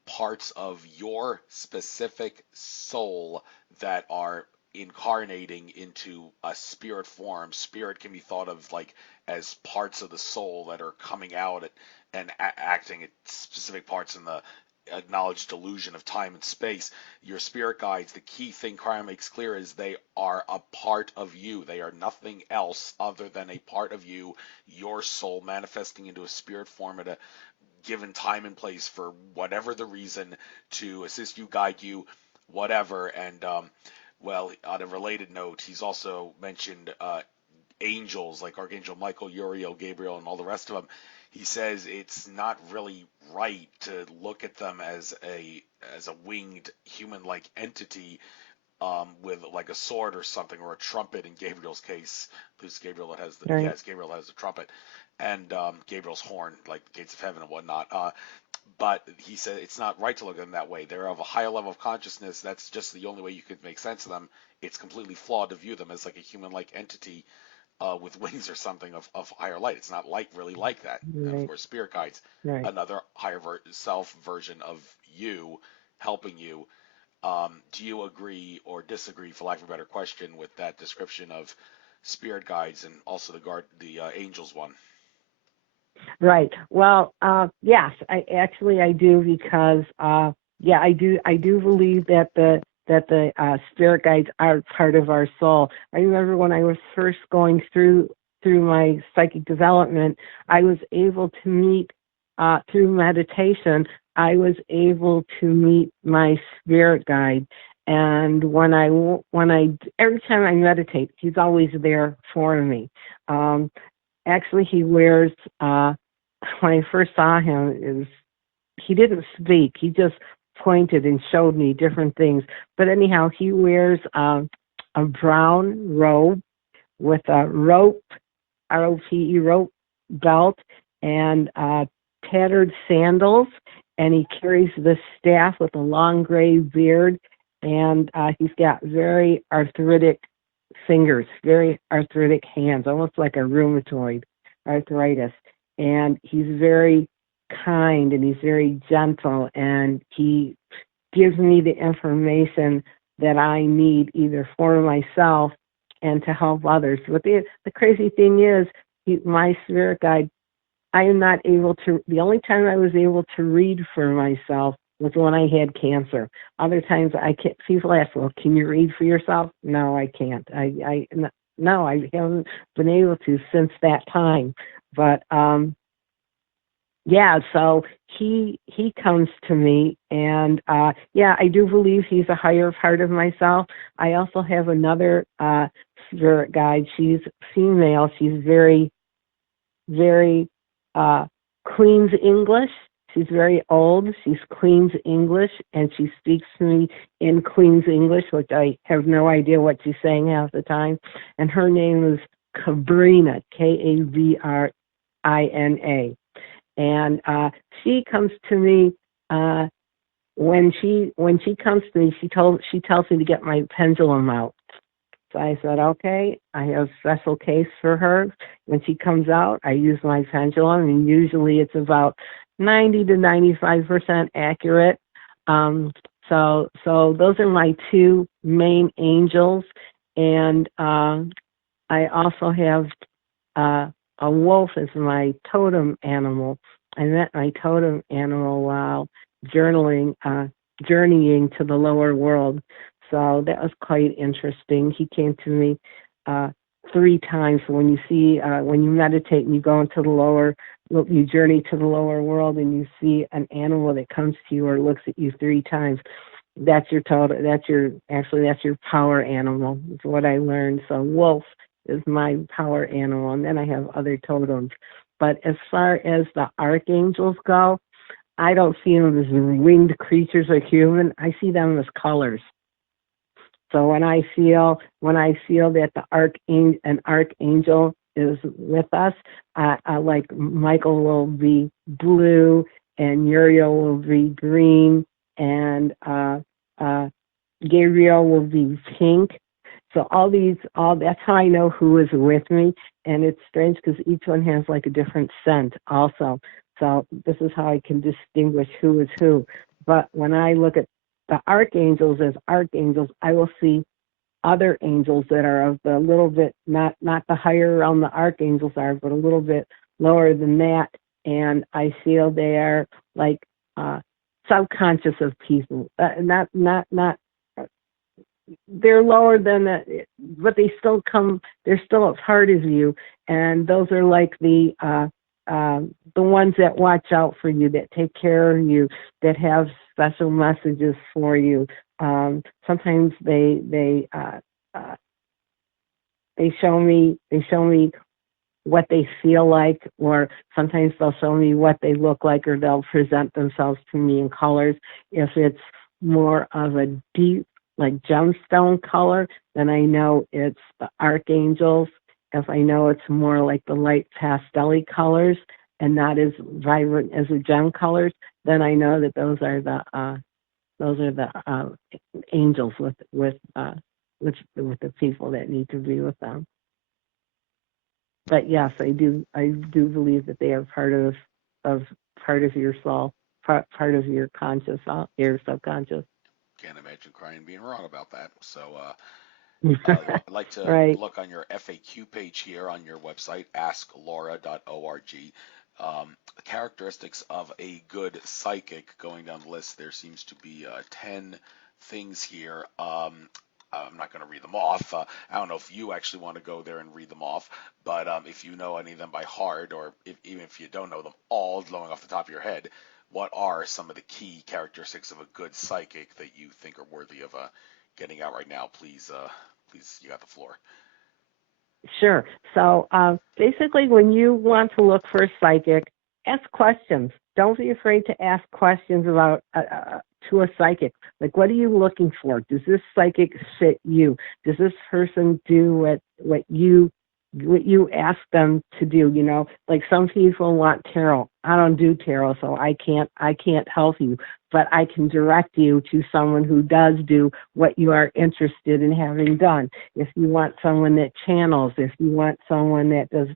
parts of your specific soul that are incarnating into a spirit form. Spirit can be thought of like as parts of the soul that are coming out and acting at specific parts in the acknowledged illusion of time and space. Your spirit guides, the key thing Cryo makes clear is they are a part of you. They are nothing else other than a part of you, your soul manifesting into a spirit form at a given time and place for whatever the reason to assist you, guide you, whatever. And well, on a related note, he's also mentioned angels like Archangel Michael, Uriel, Gabriel, and all the rest of them. He says it's not really right to look at them as a winged human-like entity with like a sword or something, or a trumpet in Gabriel's case. Because Gabriel has the Right. yes, Gabriel has the trumpet, and Gabriel's horn, like the gates of heaven and whatnot. But he said it's not right to look at them that way. They're of a higher level of consciousness. That's just the only way you could make sense of them. It's completely flawed to view them as like a human-like entity with wings or something of higher light. It's not like really like that. And of Right. course, spirit guides, Right. another higher self version of you, helping you. Do you agree or disagree, for lack of a better question, with that description of spirit guides and also the angels one? Right. Well, yes, I do, because yeah, I do believe that the spirit guides are part of our soul. I remember when I was first going through my psychic development, I was able to meet through meditation. I was able to meet my spirit guide, and when I every time I meditate, he's always there for me. Actually, he wears. When I first saw him, he didn't speak. He just pointed and showed me different things. But anyhow, he wears a brown robe with a rope, ROPE rope belt, and tattered sandals. And he carries this staff with a long gray beard, and he's got very arthritic fingers, very arthritic hands, almost like a rheumatoid arthritis. And he's very kind, and he's very gentle, and he gives me the information that I need, either for myself and to help others. But the crazy thing is, my spirit guide, I am not able to, the only time I was able to read for myself was when I had cancer. Other times I can't. People ask, well, can you read for yourself? No, I can't. No, I haven't been able to since that time. But yeah, so he comes to me, and yeah, I do believe he's a higher part of myself. I also have another spirit guide. She's female. She's very Queen's English. She's very old. She's Queen's English, and she speaks to me in Queen's English, which I have no idea what she's saying half the time. And her name is Kabrina, Kavrina. And she comes to me when she comes to me. She tells me to get my pendulum out. So I said, okay. I have a special case for her. When she comes out, I use my pendulum, and usually it's about 90 to 95% accurate. So those are my two main angels, and I also have a wolf as my totem animal. I met my totem animal while journaling, journeying to the lower world. So that was quite interesting. He came to me 3 times. So when you meditate and you go into the lower, you journey to the lower world, and you see an animal that comes to you or looks at you 3 times, that's your totem. That's your power animal. Is what I learned. So wolf is my power animal, and then I have other totems. But as far as the archangels go, I don't see them as winged creatures or human. I see them as colors. So when I feel that an archangel is with us, like Michael will be blue, and Uriel will be green, and Gabriel will be pink. So that's how I know who is with me. And it's strange because each one has like a different scent also. So this is how I can distinguish who is who. But when I look at the archangels as archangels, I will see other angels that are of the little bit, not the higher realm the archangels are, but a little bit lower than that. And I feel they are like subconscious of people, not they're lower than that, but they still come. They're still a part of you, and those are like the the ones that watch out for you, that take care of you, that have special messages for you. Sometimes they show me what they feel like, or sometimes they'll show me what they look like, or they'll present themselves to me in colors. If it's more of a deep, like gemstone color, then I know it's the archangels. If I know it's more like the light pastel colors and not as vibrant as the gem colors, then I know that those are the angels with the people that need to be with them. But yes, I do believe that they are part of your soul, part of your conscious, your subconscious. Can't imagine crying being wrong about that. So I'd like to Right. look on your FAQ page here on your website, asklaura.org. Characteristics of a good psychic. Going down the list, there seems to be 10 things here. I'm not going to read them off. I don't know if you actually want to go there and read them off, but if you know any of them by heart, or even if you don't know them all, blowing off the top of your head, what are some of the key characteristics of a good psychic that you think are worthy of getting out right now? Please, you got the floor. Sure. So basically, when you want to look for a psychic, ask questions. Don't be afraid to ask questions about to a psychic. Like, what are you looking for? Does this psychic fit you? Does this person do what you ask them to do? You know, like some people want tarot. I don't do tarot, so I can't help you, but I can direct you to someone who does do what you are interested in having done. If you want someone that channels, if you want someone that does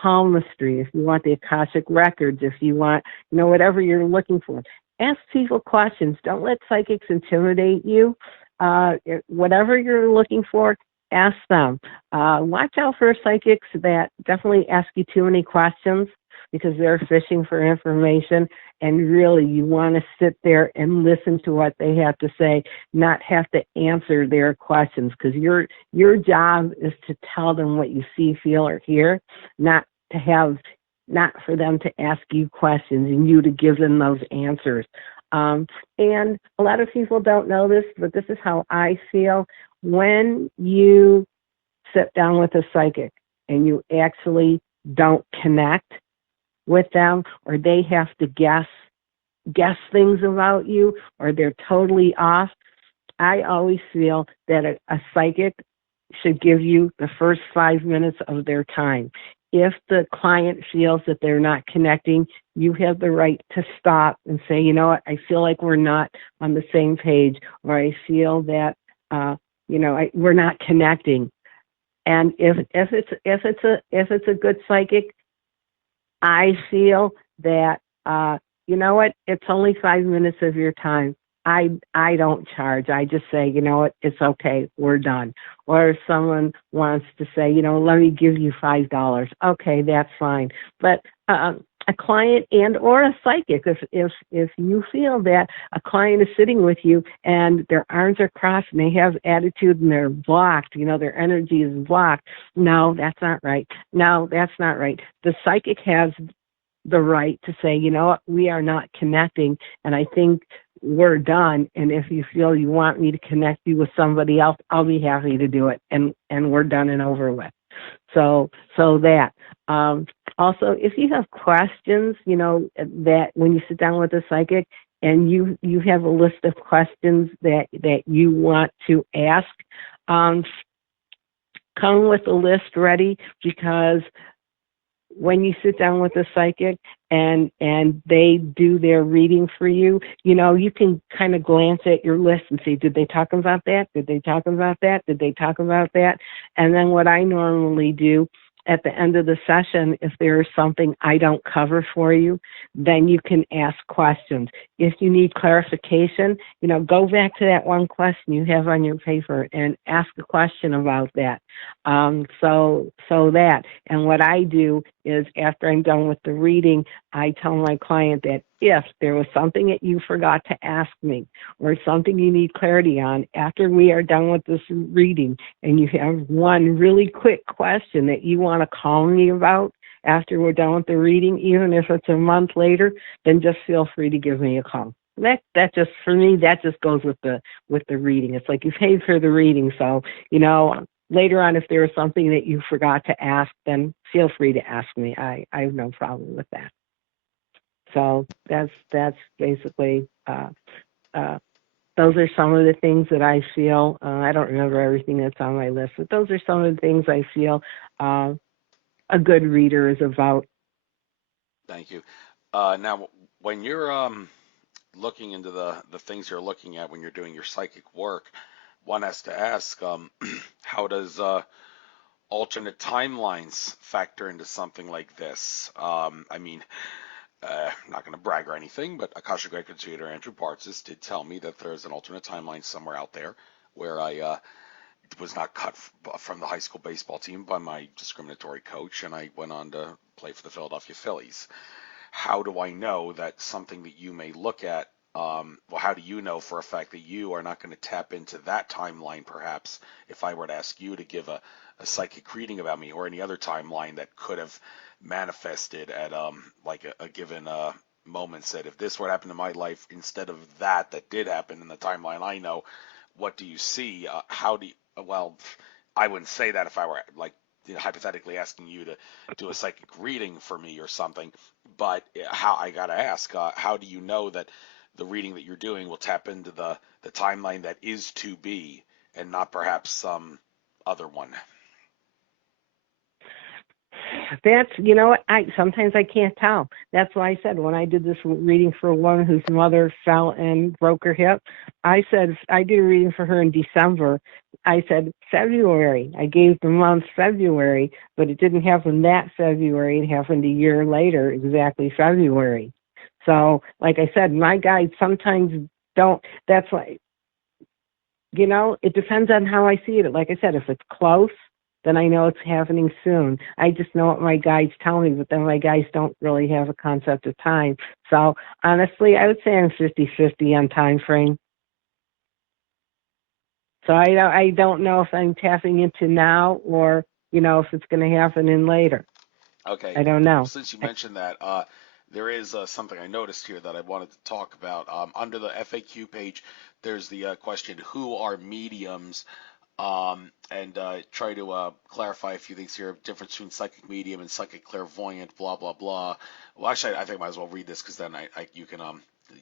palmistry, if you want the Akashic records, if you want, whatever you're looking for, ask people questions. Don't let psychics intimidate you. Whatever you're looking for, ask them. Watch out for psychics that definitely ask you too many questions, because they're fishing for information, and really you want to sit there and listen to what they have to say, not have to answer their questions, because your job is to tell them what you see, feel, or hear, not for them to ask you questions and you to give them those answers. And a lot of people don't know this, but this is how I feel. When you sit down with a psychic and you actually don't connect with them, or they have to guess things about you, or they're totally off, I always feel that a psychic should give you the first 5 minutes of their time. If the client feels that they're not connecting, you have the right to stop and say, you know what, I feel like we're not on the same page, or I feel that we're not connecting. And if it's a good psychic, I feel that you know what, it's only 5 minutes of your time. I don't charge. I just say, you know what, it's okay, we're done. Or if someone wants to say, let me give you $5, okay, that's fine. But a client and or a psychic, if you feel that a client is sitting with you and their arms are crossed and they have attitude and they're blocked, their energy is blocked, no, that's not right. No, that's not right. The psychic has the right to say, you know what, we are not connecting, and I think we're done. And if you feel you want me to connect you with somebody else, I'll be happy to do it, and we're done and over with. So that. Also, if you have questions, that when you sit down with a psychic and you have a list of questions that you want to ask, come with a list ready, because when you sit down with a psychic and they do their reading for you, you can kind of glance at your list and see, did they talk about that? Did they talk about that? Did they talk about that? And then what I normally do at the end of the session, if there is something I don't cover for you, then you can ask questions. If you need clarification, go back to that one question you have on your paper and ask a question about that. So that. And what I do is, after I'm done with the reading, I tell my client that if there was something that you forgot to ask me, or something you need clarity on after we are done with this reading, and you have one really quick question that you want to call me about after we're done with the reading, even if it's a month later, then just feel free to give me a call. That just, for me, that just goes with the reading. It's like you paid for the reading, so later on, if there was something that you forgot to ask, then feel free to ask me. I have no problem with that. So that's basically those are some of the things that I feel. I don't remember everything that's on my list, but those are some of the things I feel a good reader is about. Thank you. Now, when you're looking into the things you're looking at when you're doing your psychic work, one has to ask, how does alternate timelines factor into something like this? I mean, I'm not going to brag or anything, but Akashic Record creator Andrew Partzis did tell me that there's an alternate timeline somewhere out there where I was not cut from the high school baseball team by my discriminatory coach, and I went on to play for the Philadelphia Phillies. How do I know that something that you may look at, well, how do you know for a fact that you are not going to tap into that timeline, perhaps, if I were to ask you to give a psychic reading about me, or any other timeline that could have manifested at like a given moment, said, if this would happen in my life instead of that did happen in the timeline I know, what do you see? How do you, well, I wouldn't say that if I were like hypothetically asking you to do a psychic reading for me or something, but how, I gotta ask, how do you know that the reading that you're doing will tap into the timeline that is to be, and not perhaps some other one? That's, I sometimes I can't tell. That's why I said when I did this reading for a woman whose mother fell and broke her hip, I said I did a reading for her in December. I said February. I gave the month February, but it didn't happen that February. It happened a year later, exactly February. So, like I said, my guides sometimes don't. That's why, it depends on how I see it. Like I said, if it's close, then I know it's happening soon. I just know what my guides tell me, but then my guides don't really have a concept of time. So honestly, I would say I'm 50-50 on time frame. So I don't know if I'm tapping into now or, if it's going to happen in later. Okay. I don't know. Well, since you mentioned that, there is something I noticed here that I wanted to talk about. Under the FAQ page, there's the question, who are mediums? And try to clarify a few things here. Difference between psychic medium and psychic clairvoyant, blah, blah, blah. Well, actually, I think I might as well read this, because then you can,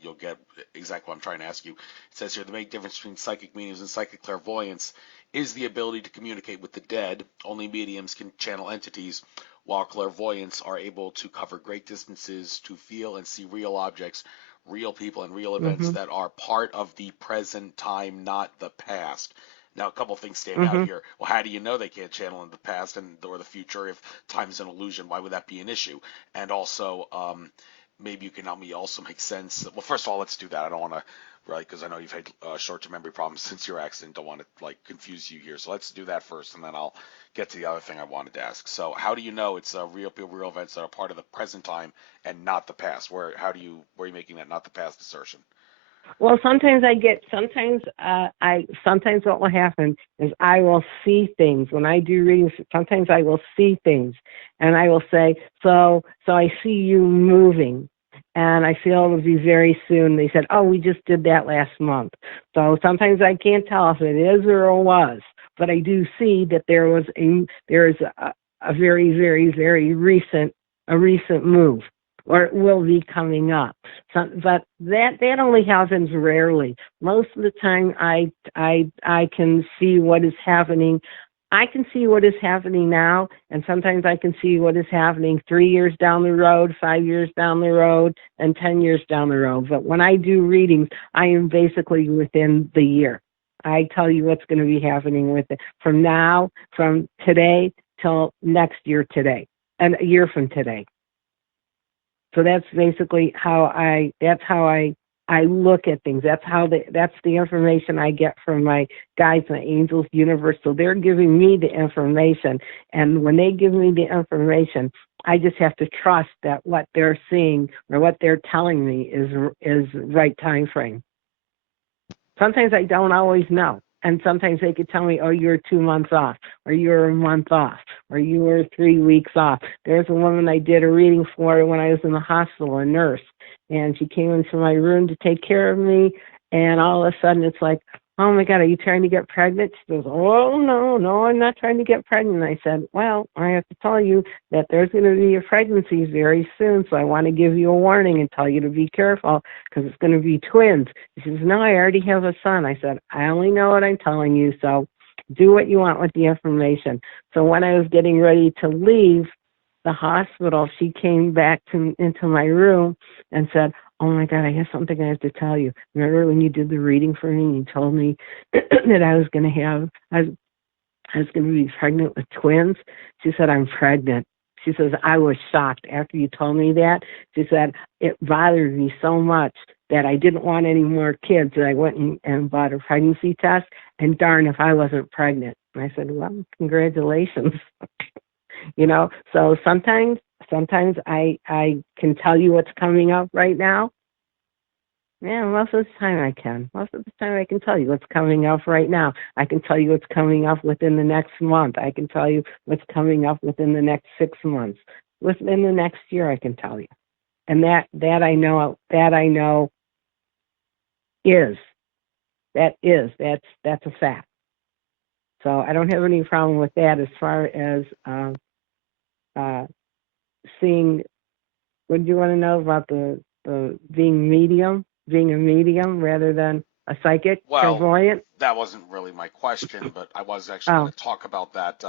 you'll get exactly what I'm trying to ask you. It says here, the main difference between psychic mediums and psychic clairvoyance is the ability to communicate with the dead. Only mediums can channel entities, while clairvoyants are able to cover great distances to feel and see real objects, real people, and real events that are part of the present time, not the past. Now, a couple of things stand out here. Well, how do you know they can't channel in the past or the future if time is an illusion? Why would that be an issue? And also, maybe you can help me also make sense. Well, first of all, let's do that. I don't want to, right, because I know you've had short-term memory problems since your accident. Don't want to confuse you here. So let's do that first, and then I'll get to the other thing I wanted to ask. So, how do you know it's real people, real events that are part of the present time and not the past? Where are you making that not the past assertion? Well, sometimes what will happen is I will see things when I do readings. Sometimes I will see things, and I will say, so I see you moving, and I feel it'll be very soon. They said, oh, we just did that last month. So sometimes I can't tell if it is or it was, but I do see that there is a very, very, very recent move, or it will be coming up. So, but that only happens rarely. Most of the time, I can see what is happening. I can see what is happening now, and sometimes I can see what is happening 3 years down the road, 5 years down the road, and 10 years down the road. But when I do readings, I am basically within the year. I tell you what's going to be happening with it from today till next year today, and a year from today. So that's basically how I look at things. That's the information I get from my guides, my angels, universe. So they're giving me the information, and when they give me the information, I just have to trust that what they're seeing or what they're telling me is right time frame. Sometimes I don't always know. and sometimes they could tell me, oh, you're 2 months off, or you're a month off, or you were 3 weeks off. There's a woman I did a reading for when I was in the hospital, a nurse, and she came into my room to take care of me, and all of a sudden it's like, oh my God, are you trying to get pregnant? She goes, oh, no, I'm not trying to get pregnant. I said, well, I have to tell you that there's going to be a pregnancy very soon, so I want to give you a warning and tell you to be careful because it's going to be twins. She says, no, I already have a son. I said, I only know what I'm telling you, so do what you want with the information. So when I was getting ready to leave the hospital, she came back into my room and said, oh my God, I have something I have to tell you. Remember when you did the reading for me and you told me that I was going to be pregnant with twins? She said, I'm pregnant. She says, I was shocked after you told me that. She said, it bothered me so much that I didn't want any more kids that I went and bought a pregnancy test, and darn if I wasn't pregnant. And I said, well, congratulations. So sometimes I can tell you what's coming up right now. Yeah, most of the time I can. Most of the time I can tell you what's coming up right now. I can tell you what's coming up within the next month. I can tell you what's coming up within the next 6 months. Within the next year I can tell you. And that I know that's a fact. So I don't have any problem with that as far as seeing. What do you want to know about the being a medium rather than a psychic, Well, clairvoyant? that wasn't really my question, but I was actually going Oh, to talk about that.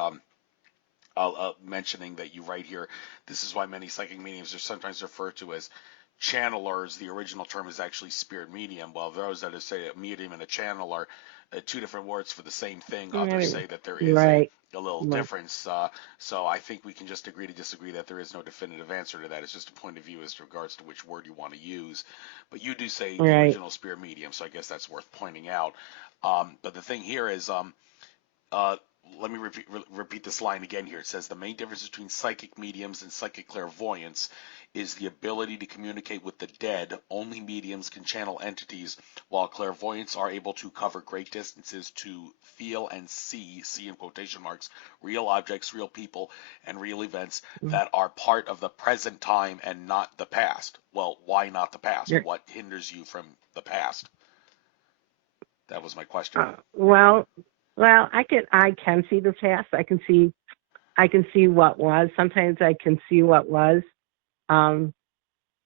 Mentioning that you write here, this is why many psychic mediums are sometimes referred to as channelers. The original term is actually spirit medium. Well, those that say a medium and a channel are two different words for the same thing. Others say that there is right. a little Right. difference. So I think we can just agree to disagree that there is no definitive answer to that. It's just a point of view as regards to which word you want to use. But you do say the Right. original spirit medium, so I guess that's worth pointing out. But the thing here is, uh, let me repeat this line again here. It says the main difference between psychic mediums and psychic clairvoyance is the ability to communicate with the dead. Only mediums can channel entities, while clairvoyants are able to cover great distances to feel and see in quotation marks, real objects, real people, and real events Mm. that are part of the present time and not the past. Well, why not the past? You're- What hinders you from the past? That was my question. Uh, well, I can see the past. I can see what was. Sometimes I can see what was. Um,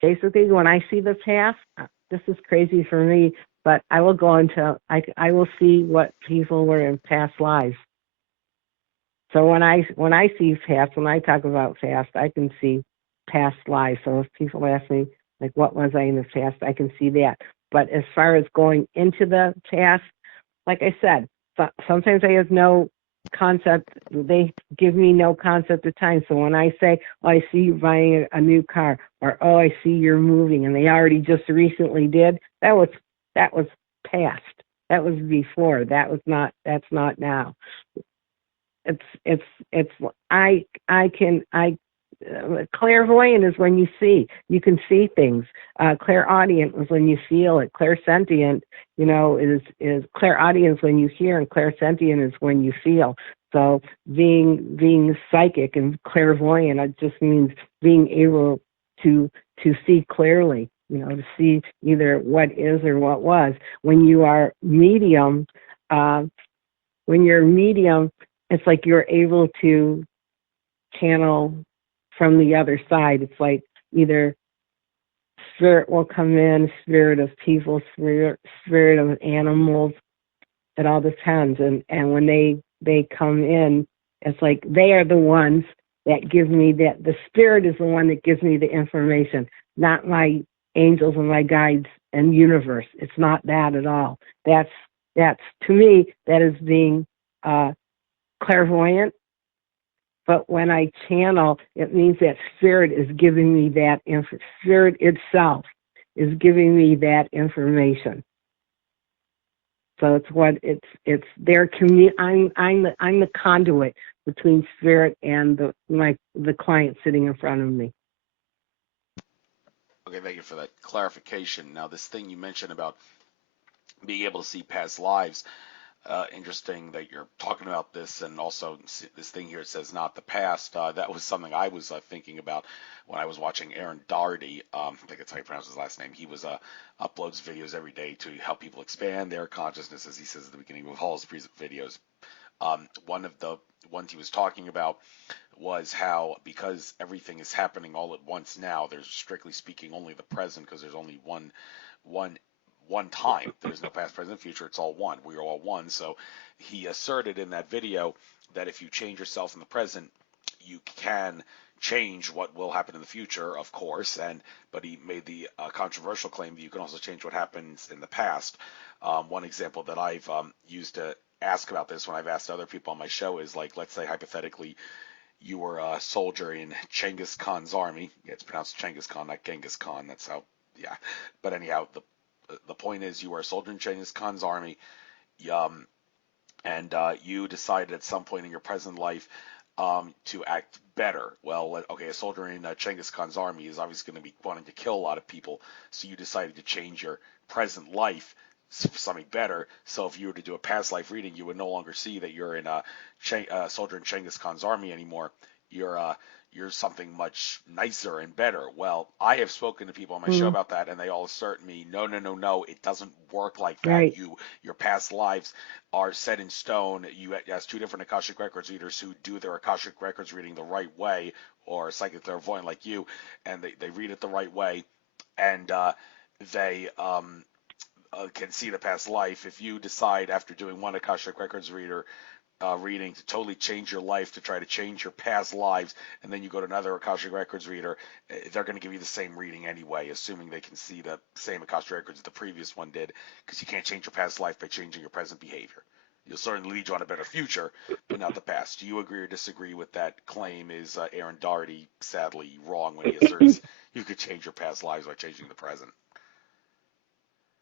Basically, when I see the past, this is crazy for me, but I will go into I will see what people were in past lives. So when I see past, when I talk about past, I can see past lives. So if people ask me like what was I in the past, I can see that. But as far as going into the past, like I said, sometimes I have no concept. They give me no concept of time. So when I say, "Oh, I see you buying a new car," or "Oh, I see you're moving," and they already just recently did, that was past. That was before. That's not now. It's I clairvoyant is when you see, you can see things. Clairaudient is when you feel it. Clairsentient, is clairaudience when you hear, and clairsentient is when you feel. So being psychic and clairvoyant, it just means being able to see clearly, to see either what is or what was. When you are medium, uh, when you're medium, it's like you're able to channel from the other side. It's like either spirit will come in, spirit of people, spirit of animals. It all depends. And when they come in, it's like they are the ones that give me that. The spirit is the one that gives me the information, not my angels and my guides and universe. It's not that at all. That's to me, that is being clairvoyant. But when I channel, it means that spirit is giving me that spirit itself is giving me that information. So it's their I'm the conduit between spirit and the client sitting in front of me. Okay, thank you for that clarification. Now, this thing you mentioned about being able to see past lives, Interesting that you're talking about this, and also this thing here, it says not the past. That was something I was thinking about when I was watching Aaron Doherty. I think that's how you pronounce his last name. He was uploads videos every day to help people expand their consciousness, as he says at the beginning of all his videos. One of the ones he was talking about was how, because everything is happening all at once now, there's strictly speaking only the present, because there's only one one time. There's no past, present, future. It's all one. We are all one. So he asserted in that video that if you change yourself in the present, you can change what will happen in the future, of course. But he made the controversial claim that you can also change what happens in the past. One example that I've used to ask about this when I've asked other people on my show is, like, let's say hypothetically you were a soldier in Genghis Khan's army. Yeah, it's pronounced Genghis Khan, not Genghis Khan. That's how, yeah. But anyhow, the point is, you were a soldier in Genghis Khan's army, and you decided at some point in your present life to act better. Well, okay, a soldier in Genghis Khan's army is obviously going to be wanting to kill a lot of people, so you decided to change your present life for something better. So if you were to do a past life reading, you would no longer see that you're in a soldier in Genghis Khan's army anymore. You're something much nicer and better. Well, I have spoken to people on my show about that, and they all assert me, no, it doesn't work like that. Right. Your past lives are set in stone. You has two different Akashic Records readers who do their Akashic Records reading the right way, or a psychic clairvoyant like you, and they read it the right way, and they can see the past life. If you decide after doing one Akashic Records reading to totally change your life, to try to change your past lives, and then you go to another Akashic Records reader, they're going to give you the same reading anyway, assuming they can see the same Akashic Records the previous one did, because you can't change your past life by changing your present behavior. You'll certainly lead you on a better future, but not the past. Do you agree or disagree with that claim? Is Aaron Doherty sadly wrong when he asserts you could change your past lives by changing the present?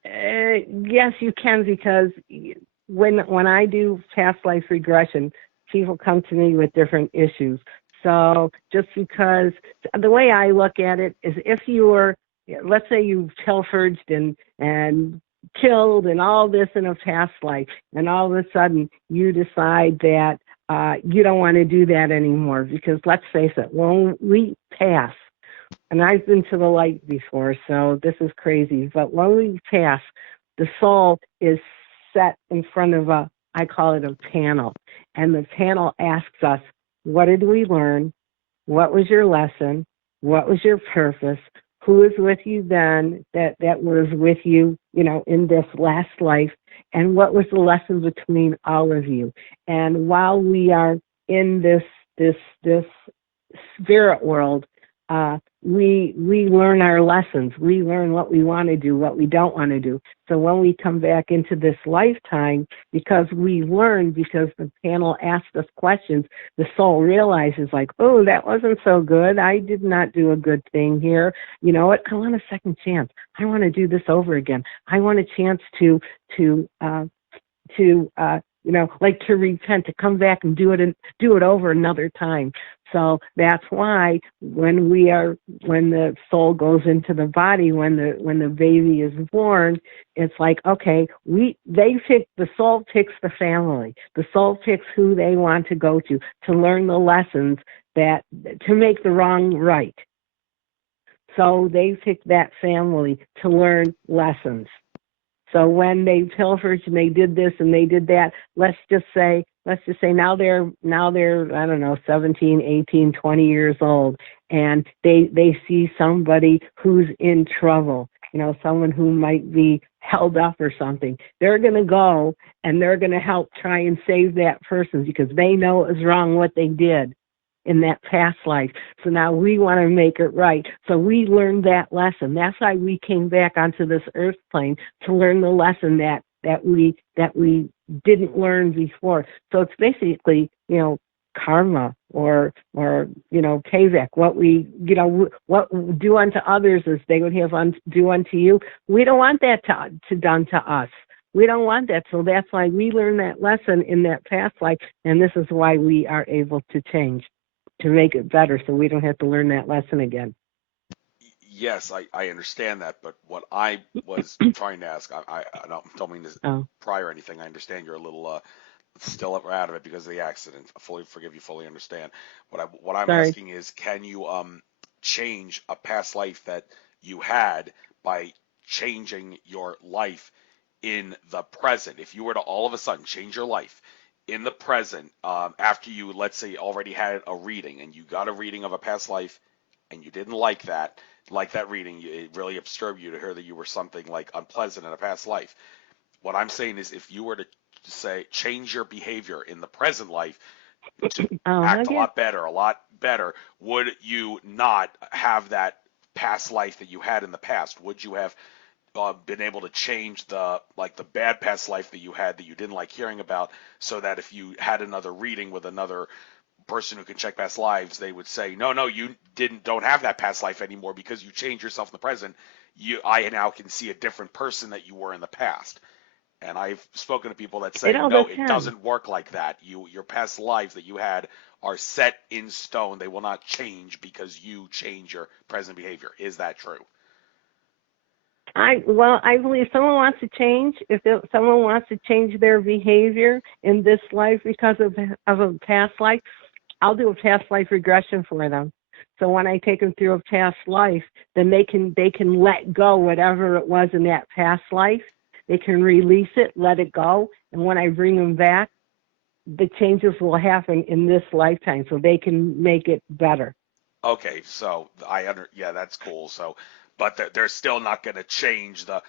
Yes, you can, because when I do past life regression, people come to me with different issues. So just because the way I look at it is, if you were, let's say you pilfered and killed and all this in a past life, and all of a sudden you decide that you don't want to do that anymore, because let's face it, when we pass, and I've been to the light before, so this is crazy, but when we pass, the soul is set in front of I call it a panel, and the panel asks us, what did we learn? What was your lesson? What was your purpose? Who is with you then that was with you, in this last life? And what was the lesson between all of you? And while we are in this spirit world, we learn our lessons. We learn what we want to do, what we don't want to do. So when we come back into this lifetime, because we learn, because the panel asked us questions, the soul realizes, like, oh, that wasn't so good. I did not do a good thing here. You know what? I want a second chance. I want to do this over again. I want a chance to like to repent, to come back and do it over another time. So that's why when the soul goes into the body, when the baby is born, it's like, okay, the soul picks the family. The soul picks who they want to go to learn the lessons, to make the wrong right. So they pick that family to learn lessons. So when they pilfered and they did this and they did that, let's just say now they're I don't know, 17, 18, 20 years old, and they see somebody who's in trouble, someone who might be held up or something. They're going to go and they're going to help try and save that person, because they know it was wrong what they did in that past life. So now we want to make it right. So we learned that lesson. That's why we came back onto this earth plane, to learn the lesson that we didn't learn before. So it's basically, karma or payback. What we do unto others as they would have do unto you. We don't want that to done to us. We don't want that. So that's why we learned that lesson in that past life, and this is why we are able to change, to make it better, so we don't have to learn that lesson again. Yes, I understand that, but what I was trying to ask, don't mean to Oh, pry or anything. I understand you're a little still out of it because of the accident. I fully forgive you, fully understand. What I'm sorry. asking is, can you change a past life that you had by changing your life in the present? If you were to all of a sudden change your life in the present, after you, let's say, already had a reading and you got a reading of a past life and you didn't like that reading, it really disturbed you to hear that you were something like unpleasant in a past life. What I'm saying is, if you were to say change your behavior in the present life to Oh, act okay. a lot better, would you not have that past life that you had in the past? Would you have been able to change the bad past life that you had that you didn't like hearing about, so that if you had another reading with another person who can check past lives, they would say, no, you don't have that past life anymore because you changed yourself in the present. I now can see a different person that you were in the past. And I've spoken to people that It say, all no, it depends. doesn't work like that. Your past lives that you had are set in stone. They will not change because you change your present behavior. Is that true? I believe someone wants to change. Someone wants to change their behavior in this life because of a past life, I'll do a past life regression for them. So when I take them through a past life, then they can let go whatever it was in that past life. They can release it, let it go, and when I bring them back, the changes will happen in this lifetime, so they can make it better. Okay, so yeah, that's cool. So, but they're still not going to change the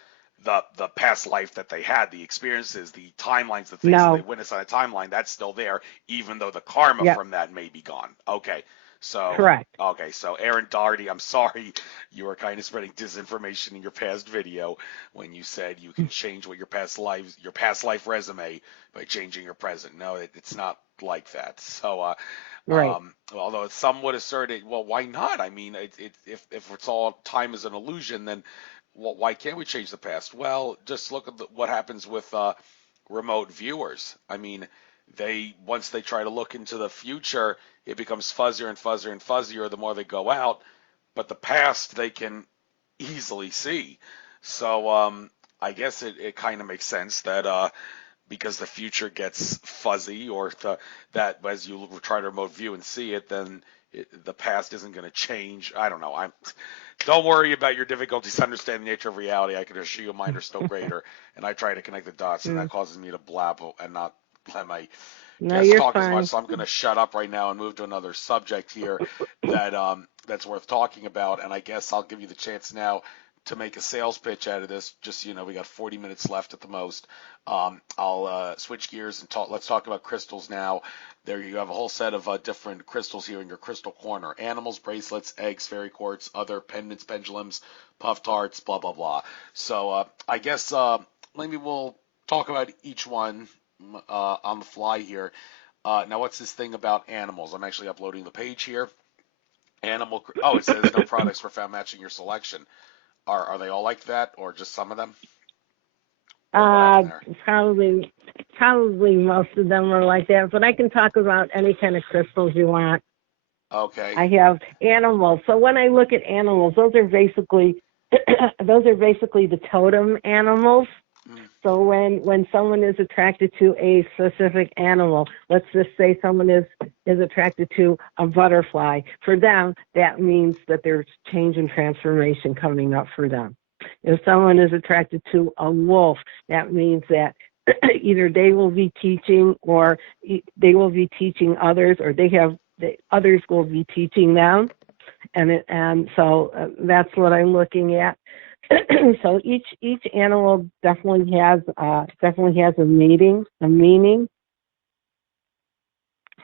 past life that they had, the experiences, the timelines, the things that they No, witnessed on a timeline. That's still there, even though the karma yep, from that may be gone. Okay, so correct. Aaron Doherty, I'm sorry, you were kind of spreading disinformation in your past video when you said you can change what your past life resume by changing your present. No, it's not like that. So, Right. although some would assert it, well, why not? I mean, if it's all time is an illusion, then why can't we change the past? Well, just look at what happens with remote viewers. I mean, they once they try to look into the future, it becomes fuzzier and fuzzier and fuzzier the more they go out. But the past they can easily see. So I guess it kind of makes sense that because the future gets fuzzy, or that as you try to remote view and see it, then the past isn't going to change. I don't know. Don't worry about your difficulties understanding the nature of reality. I can assure you mine are still greater, and I try to connect the dots, and that Mm. causes me to blab and not let my No, guests you're talk as much. fine. So I'm going to shut up right now and move to another subject here that's worth talking about. And I guess I'll give you the chance now to make a sales pitch out of this. Just we got 40 minutes left at the most. I'll switch gears and talk. Let's talk about crystals now. There you have a whole set of different crystals here in your crystal corner: animals, bracelets, eggs, fairy quartz, other pendants, pendulums, puff tarts, blah blah blah. So I guess maybe we'll talk about each one on the fly here. Now, what's this thing about animals? I'm actually uploading the page here. Oh, it says no products were found matching your selection. Are they all like that, or just some of them? What Uh, happened there? probably, probably most of them are like that. But I can talk about any kind of crystals you want. Okay. I have animals. So when I look at animals, those are basically those are basically the totem animals. Mm, So when someone is attracted to a specific animal, let's just say someone is attracted to a butterfly. For them, that means that there's change and transformation coming up for them. If someone is attracted to a wolf, that means that either they will be teaching, or they will be teaching others, or others will be teaching them, and so that's what I'm looking at. So each animal definitely has a meaning.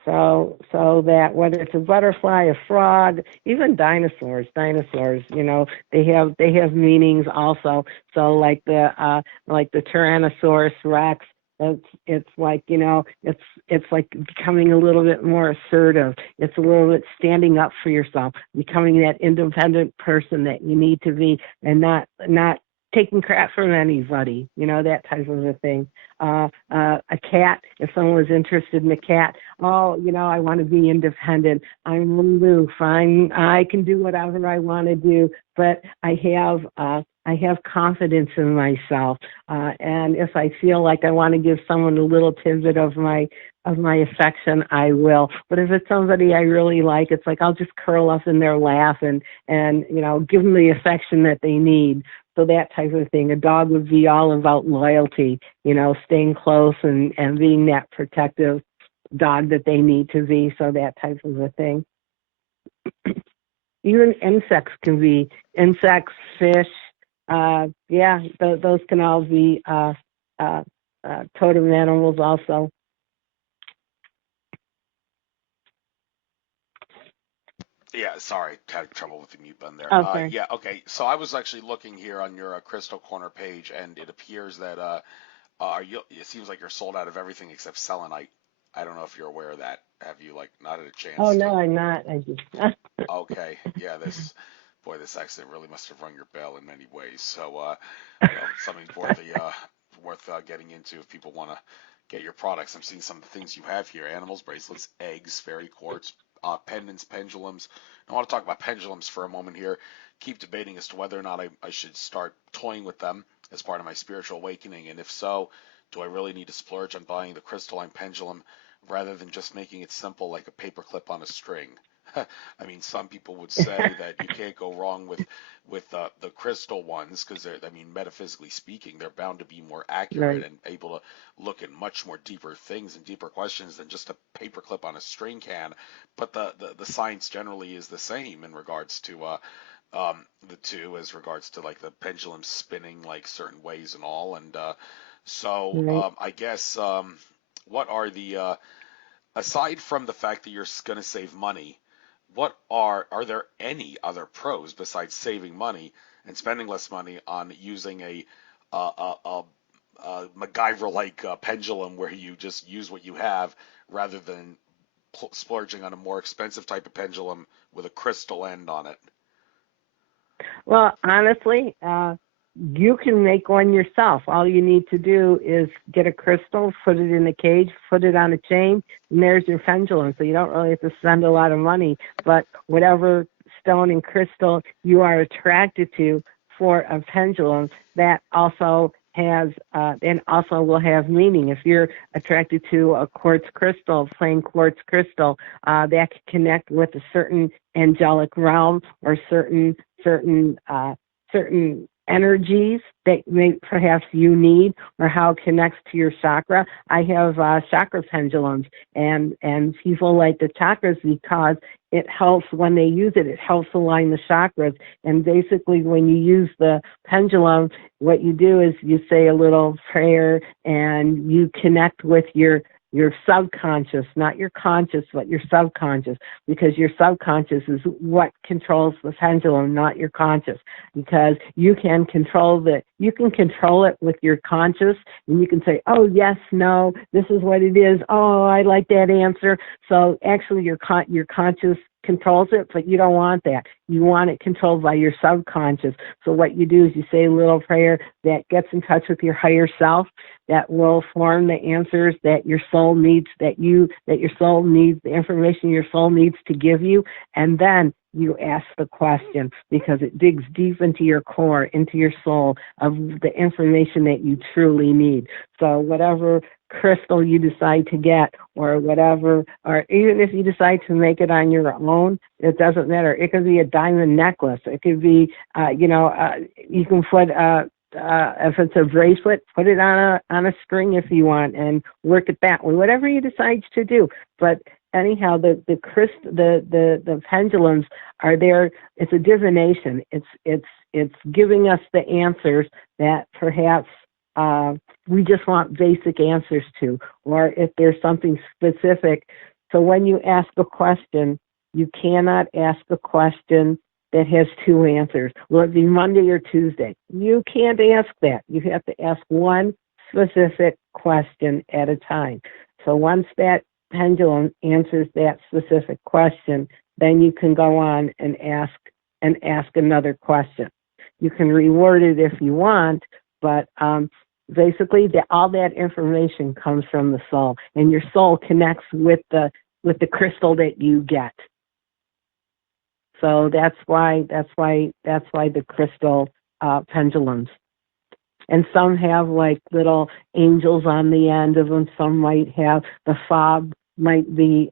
So that whether it's a butterfly, a frog, even dinosaurs, they have meanings also. So like the Tyrannosaurus Rex, it's like it's like becoming a little bit more assertive. It's a little bit standing up for yourself, becoming that independent person that you need to be, and not taking crap from anybody, that type of a thing. A cat, if someone was interested in a cat, I want to be independent. I'm aloof. I can do whatever I want to do, but I have confidence in myself. And if I feel like I want to give someone a little tidbit of my affection, I will. But if it's somebody I really like, it's like I'll just curl up in their lap and give them the affection that they need. So that type of thing. A dog would be all about loyalty, staying close and being that protective dog that they need to be. So that type of a thing. Even insects can be insects, fish. Those can all be totem animals also. Yeah, sorry, had trouble with the mute button there. Okay. Okay. So I was actually looking here on your Crystal Corner page, and it appears that it seems like you're sold out of everything except selenite. I don't know if you're aware of that. Have you not had a chance Oh to? no, I'm not. I just. Okay, yeah, this accident really must have rung your bell in many ways. So, something worth getting into if people want to get your products. I'm seeing some of the things you have here: animals, bracelets, eggs, fairy quartz, pendants, pendulums. I want to talk about pendulums for a moment here. Keep debating as to whether or not I should start toying with them as part of my spiritual awakening, and if so, do I really need to splurge on buying the crystalline pendulum rather than just making it simple like a paperclip on a string? I mean, some people would say that you can't go wrong with the crystal ones because metaphysically speaking, they're bound to be more accurate Right. and able to look at much more deeper things and deeper questions than just a paperclip on a string can. But the science generally is the same in regards to the two, as regards to like the pendulum spinning like certain ways and all. And Right. I guess what are the aside from the fact that you're going to save money, what are there any other pros besides saving money and spending less money on using a MacGyver-like pendulum where you just use what you have rather than splurging on a more expensive type of pendulum with a crystal end on it? Well, honestly, you can make one yourself. All you need to do is get a crystal, put it in a cage, put it on a chain, and there's your pendulum. So you don't really have to spend a lot of money. But whatever stone and crystal you are attracted to for a pendulum, that also has and also will have meaning. If you're attracted to a quartz crystal, plain quartz crystal, that can connect with a certain angelic realm or certain energies that perhaps you need, or how it connects to your chakra. I have chakra pendulums, and people like the chakras because it helps when they use it. It helps align the chakras. And basically, when you use the pendulum, what you do is you say a little prayer and you connect with your subconscious, not your conscious, but your subconscious, because your subconscious is what controls the pendulum, not your conscious, because you can control it with your conscious, and you can say, oh, yes, no, this is what it is. Oh, I like that answer. So actually your conscious controls it, but you don't want that. You want it controlled by your subconscious. So what you do is you say a little prayer that gets in touch with your higher self, that will form the answers that your soul needs, the information your soul needs to give you, and then you ask the question, because it digs deep into your core, into your soul, of the information that you truly need. So whatever crystal you decide to get, or whatever, or even if you decide to make it on your own, it doesn't matter. It could be a diamond necklace. It could be, you can put, if it's a bracelet, put it on a string if you want, and work it that way. Whatever you decide to do. But anyhow, the pendulums are there. It's a divination. It's giving us the answers that perhaps we just want basic answers to, or if there's something specific. So when you ask a question, you cannot ask a question that has two answers. Will it be Monday or Tuesday? You can't ask that. You have to ask one specific question at a time. So once that pendulum answers that specific question, then you can go on and ask another question. You can reward it if you want, but basically, all that information comes from the soul, and your soul connects with the crystal that you get. So that's why the crystal pendulums. And some have like little angels on the end of them. Some might have the fob, might be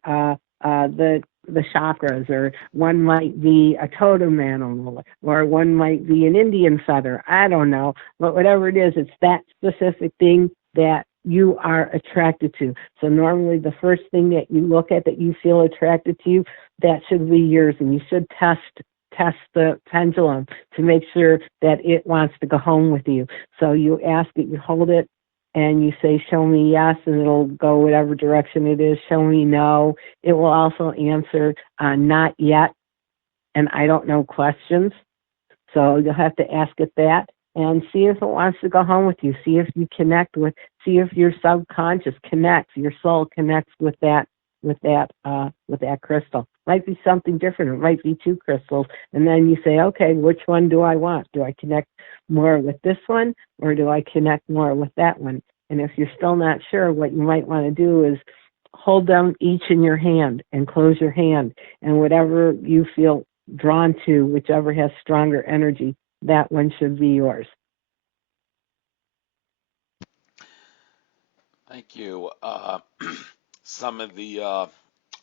the chakras, or one might be a totem animal, or one might be an Indian feather. I don't know, but whatever it is, it's that specific thing that you are attracted to. So normally the first thing that you look at that you feel attracted to, that should be yours, and you should test the pendulum to make sure that it wants to go home with you. So you ask it, you hold it, and you say, show me yes, and it'll go whatever direction it is. Show me no. It will also answer not yet and I don't know questions. So you'll have to ask it that and see if it wants to go home with you. See if you connect with, see if your subconscious connects, your soul connects with that crystal. Might be something different. It might be two crystals. And then you say, okay, which one do I want? Do I connect more with this one, or do I connect more with that one? And if you're still not sure, what you might want to do is hold them each in your hand and close your hand. And whatever you feel drawn to, whichever has stronger energy, that one should be yours. Thank you. Some of the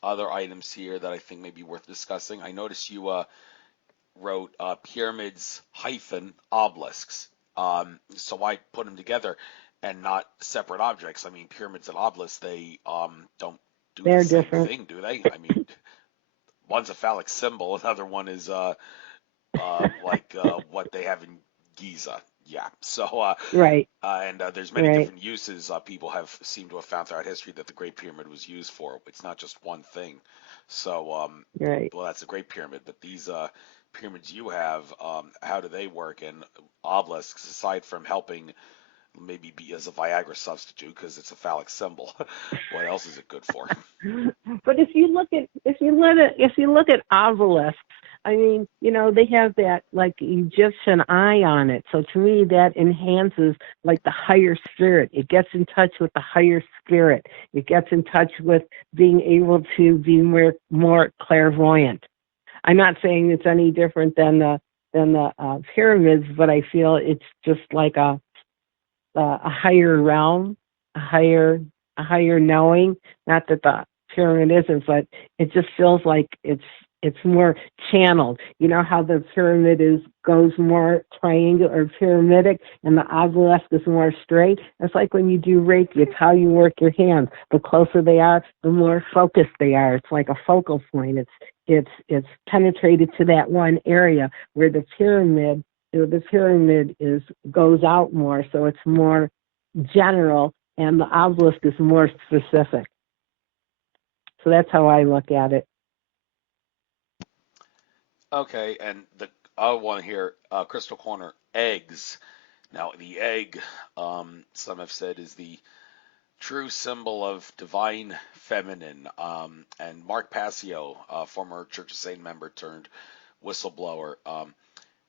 other items here that I think may be worth discussing. I noticed you wrote pyramids hyphen obelisks. So I put them together and not separate objects. I mean, pyramids and obelisks, they don't do the They're same different. thing, do they? I mean, one's a phallic symbol, another one is like what they have in Giza. Yeah. So Right, and there's many right, different uses people have seemed to have found throughout history that the Great Pyramid was used for. It's not just one thing. So right. well, that's a Great Pyramid, but these pyramids you have, how do they work? And obelisks, aside from helping maybe be as a Viagra substitute because it's a phallic symbol, what else is it good for? But if you look at obelisks, I mean, they have that like Egyptian eye on it. So to me, that enhances like the higher spirit. It gets in touch with the higher spirit. It gets in touch with being able to be more clairvoyant. I'm not saying it's any different than the pyramids, but I feel it's just like a higher realm, a higher a higher knowing. Not that the pyramid isn't, but it just feels like it's more channeled. You know how the pyramid goes more triangular or pyramidic, and the obelisk is more straight. It's like when you do Reiki, it's how you work your hands. The closer they are, the more focused they are. It's like a focal point. It's penetrated to that one area, where the pyramid goes out more, so it's more general, and the obelisk is more specific. So that's how I look at it. Okay, and the other one here, Crystal Corner, eggs. Now, the egg, some have said, is the true symbol of divine feminine. And Mark Passio, former Church of Satan member turned whistleblower,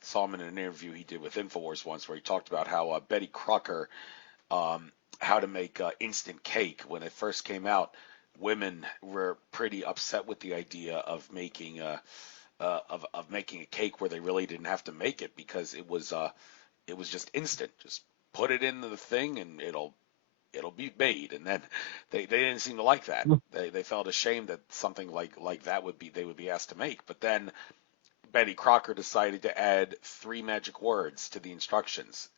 saw him in an interview he did with InfoWars once, where he talked about how Betty Crocker, how to make instant cake. When it first came out, women were pretty upset with the idea of making making a cake where they really didn't have to make it, because it was just instant. Just put it into the thing and it'll be made. And then they didn't seem to like that. They felt ashamed that something like that they would be asked to make. But then Betty Crocker decided to add three magic words to the instructions: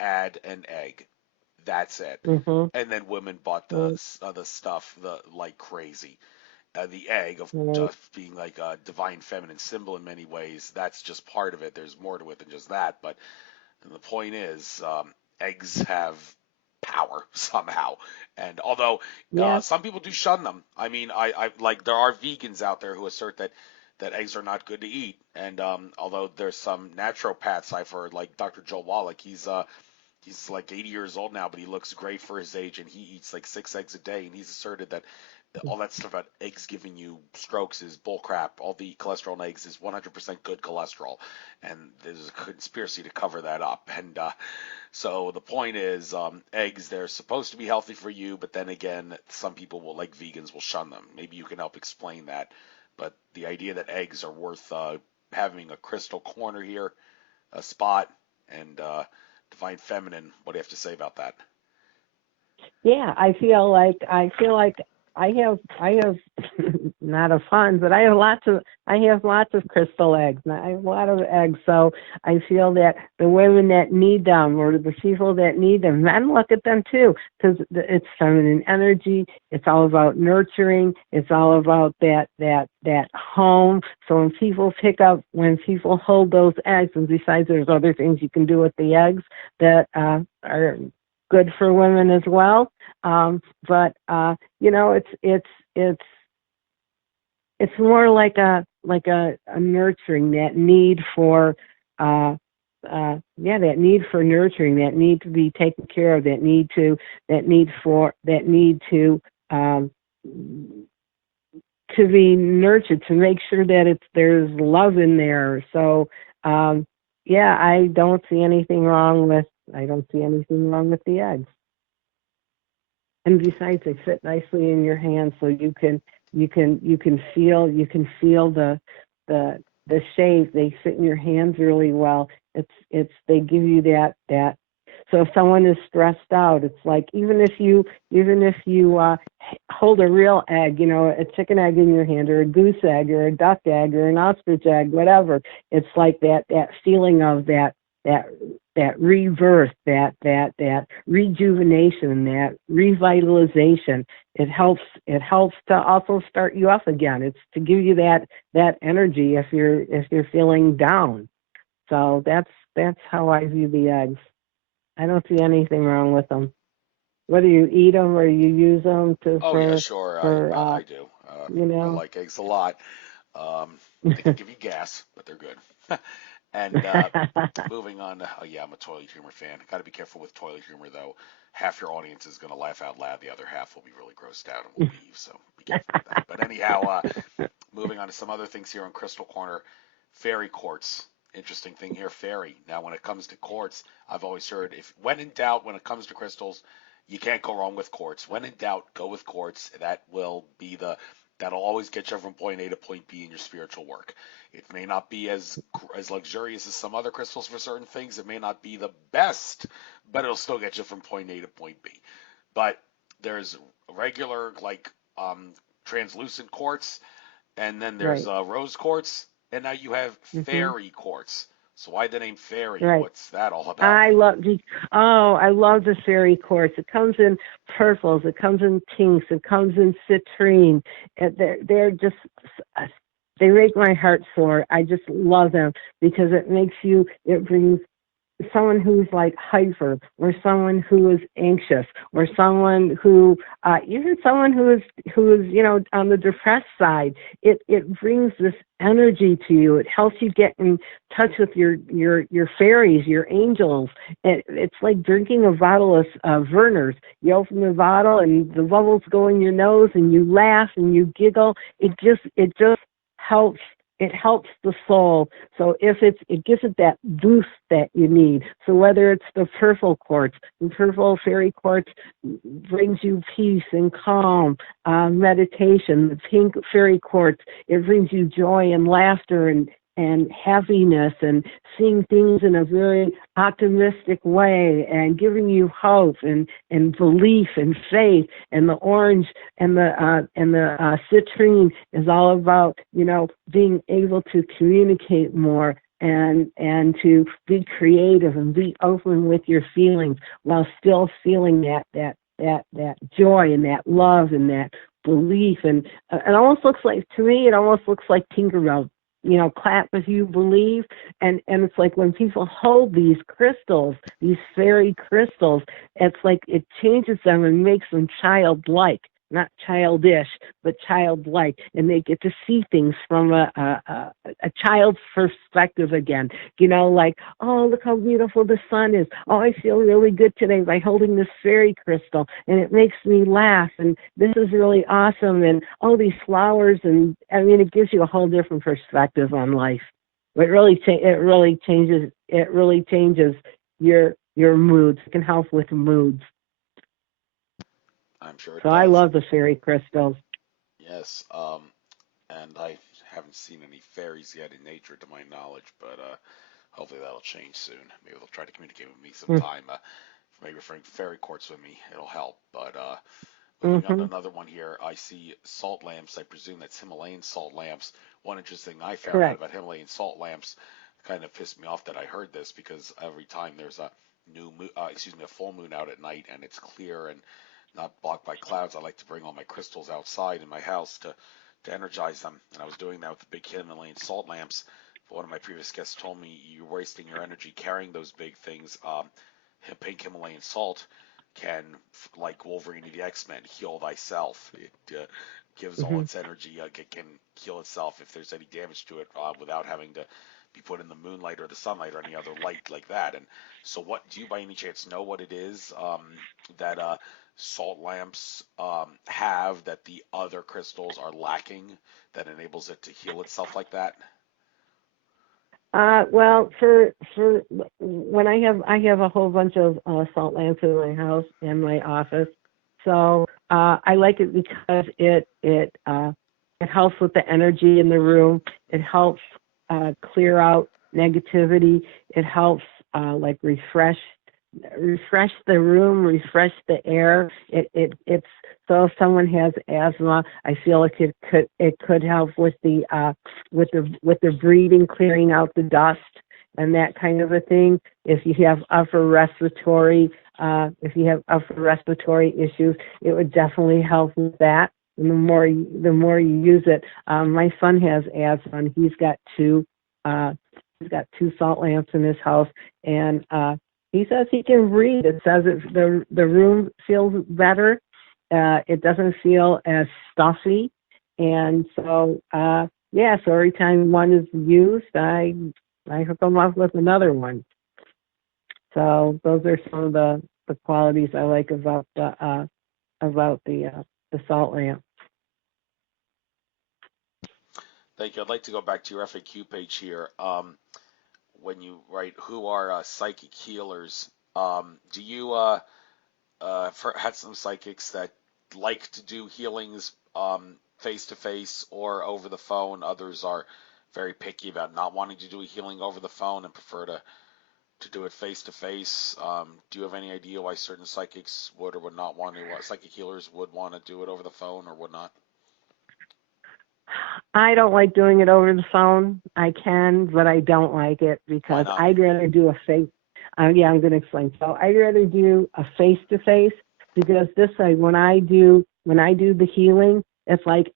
add an egg. That's it. Mm-hmm. And then women bought the stuff like crazy. The egg of Right. just being like a divine feminine symbol in many ways. That's just part of it. There's more to it than just that. But the point is, eggs have power somehow. And although Yeah. some people do shun them, I mean, I like there are vegans out there who assert that eggs are not good to eat. And although there's some naturopaths I've heard, like Dr. Joel Wallach, he's like 80 years old now, but he looks great for his age, and he eats like 6 eggs a day. And he's asserted that all that stuff about eggs giving you strokes is bullcrap. All the cholesterol in eggs is 100% good cholesterol, and there's a conspiracy to cover that up. And so the point is, eggs, they're supposed to be healthy for you, but then again, some people will, like vegans, will shun them. Maybe you can help explain that. But the idea that eggs are worth having a crystal corner here, a spot, and divine feminine, what do you have to say about that? Yeah, I feel like I have not a fund, but I have lots of crystal eggs. I have a lot of eggs, so I feel that the women that need them, or the people that need them, men look at them too, because it's feminine energy. It's all about nurturing. It's all about that home. So when people hold those eggs, and besides, there's other things you can do with the eggs that are good for women as well. But it's more like a nurturing, that need for that need for nurturing, that need to be taken care of, that need um, to be nurtured, to make sure that there's love in there. So yeah, I don't see anything wrong with the eggs. And besides, they fit nicely in your hand, so you can feel the shape. They fit in your hands really well. They give you that. So if someone is stressed out, it's like even if you hold a real egg, a chicken egg in your hand, or a goose egg, or a duck egg, or an ostrich egg, whatever. It's like that feeling of that that rebirth, that rejuvenation, that revitalization. It helps to also start you up again. It's to give you that energy if you're feeling down. So that's how I view the eggs. I don't see anything wrong with them. Whether you eat them or you use them Oh yeah, sure, I do. you I know. like eggs a lot. They can give you gas, but they're good. And moving on. Oh yeah, I'm a toilet humor fan. Got to be careful with toilet humor though. Half your audience is going to laugh out loud. The other half will be really grossed out and will leave. So be careful with that. But anyhow, moving on to some other things here on Crystal Corner. Fairy quartz. Interesting thing here, fairy. Now, when it comes to quartz, I've always heard if when in doubt, when it comes to crystals, you can't go wrong with quartz. When in doubt, go with quartz. That'll always get you from point A to point B in your spiritual work. It may not be as luxurious as some other crystals for certain things. It may not be the best, but it'll still get you from point A to point B. But there's regular translucent quartz, and then there's Right, rose quartz, and now you have hmm fairy quartz. So why the name fairy? right. What's that all about? I love the fairy quartz. It comes in purples, it comes in pinks, it comes in citrine. They're just they make my heart soar. I just love them because it brings someone who's like hyper, or someone who is anxious, or someone who even someone who is on the depressed side. It brings this energy to you. It helps you get in touch with your fairies, your angels. It's like drinking a bottle of Verner's. You open the bottle and the bubbles go in your nose, and you laugh and you giggle. It just helps. It helps the soul. So it gives it that boost that you need. So whether it's the purple fairy quartz brings you peace and calm, meditation. The pink fairy quartz, it brings you joy and laughter and happiness, and seeing things in a very optimistic way, and giving you hope and belief and faith. And the orange and the citrine is all about being able to communicate more, and to be creative and be open with your feelings while still feeling that joy and that love and that belief. And it almost looks like, to me, it almost looks like Tinkerbell. Clap if you believe. And it's like when people hold these crystals, these fairy crystals, it's like it changes them and makes them childlike. not childish, but childlike, and they get to see things from a child's perspective again. You know, like, oh, look how beautiful the sun is. Oh, I feel really good today by holding this fairy crystal, and it makes me laugh, and this is really awesome, and all these flowers, and I mean, it gives you a whole different perspective on life. It really changes your moods. It can help with moods. I'm sure it So I does. love the fairy crystals. Yes. And I haven't seen any fairies yet in nature, to my knowledge, but hopefully that'll change soon. Maybe they'll try to communicate with me sometime. Maybe bring fairy quartz with me. It'll help. But moving on to Mm-hmm. another one here, I see salt lamps. I presume that's Himalayan salt lamps. One interesting thing I found out Correct. about Himalayan salt lamps kind of pissed me off that I heard this because every time there's a a full moon out at night and it's clear and not blocked by clouds, I like to bring all my crystals outside in my house to energize them. And I was doing that with the big Himalayan salt lamps. But one of my previous guests told me you're wasting your energy carrying those big things. Pink Himalayan salt can, like Wolverine of the X-Men, heal thyself. It gives all Mm-hmm. its energy. It can heal itself if there's any damage to it without having to be put in the moonlight or the sunlight or any other light like that. And so, what do you by any chance know what it is that salt lamps have that the other crystals are lacking that enables it to heal itself like that? Well, for when I have a whole bunch of salt lamps in my house and my office, so I like it because it helps with the energy in the room. It helps clear out negativity. It helps like refresh the room, refresh the air. It's so if someone has asthma, I feel like it could help with the breathing, clearing out the dust and that kind of a thing. If you have upper respiratory issues, it would definitely help with that. And the more you use it, my son has asthma, and he's got two salt lamps in his house, and he says he can breathe. It says the room feels better. It doesn't feel as stuffy, and so yeah. So every time one is used, I hook them up with another one. So those are some of the qualities I like about the salt lamp. Thank you. I'd like to go back to your FAQ page here. When you write, who are psychic healers? Do you had some psychics that like to do healings face to face or over the phone? Others are very picky about not wanting to do a healing over the phone and prefer to do it face to face. Do you have any idea why certain psychics would or would not want to? Psychic healers would want to do it over the phone or would not? I don't like doing it over the phone. I can, but I don't like it Why because not? I'd rather do a face. Yeah, I'm going to explain. So I'd rather do a face to face because this way, when I do the healing, it's like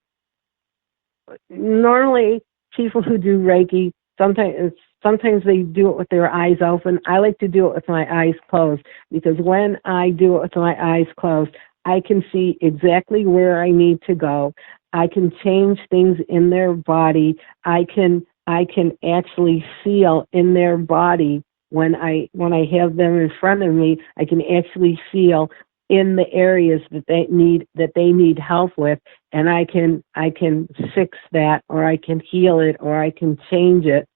normally people who do Reiki sometimes they do it with their eyes open. I like to do it with my eyes closed because when I do it with my eyes closed, I can see exactly where I need to go. I can change things in their body. I can actually feel in their body when I have them in front of me. I can actually feel in the areas that they need help with, and I can fix that, or I can heal it, or I can change it.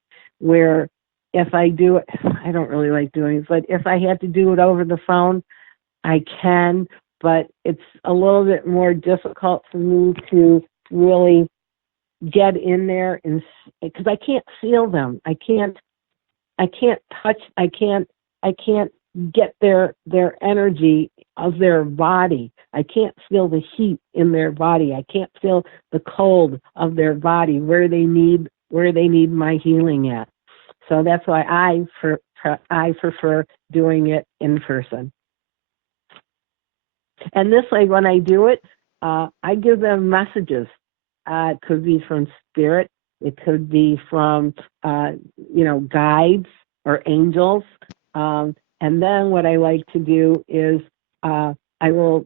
Where if I do it, I don't really like doing it, but if I had to do it over the phone, I can, but it's a little bit more difficult for me to really get in there, and because I can't feel them. I can't touch. I can't get their energy of their body. I can't feel the heat in their body. I can't feel the cold of their body where they need my healing at. So that's why I prefer doing it in person. And this way, when I do it, I give them messages. It could be from spirit. It could be from, guides or angels. And then what I like to do is I will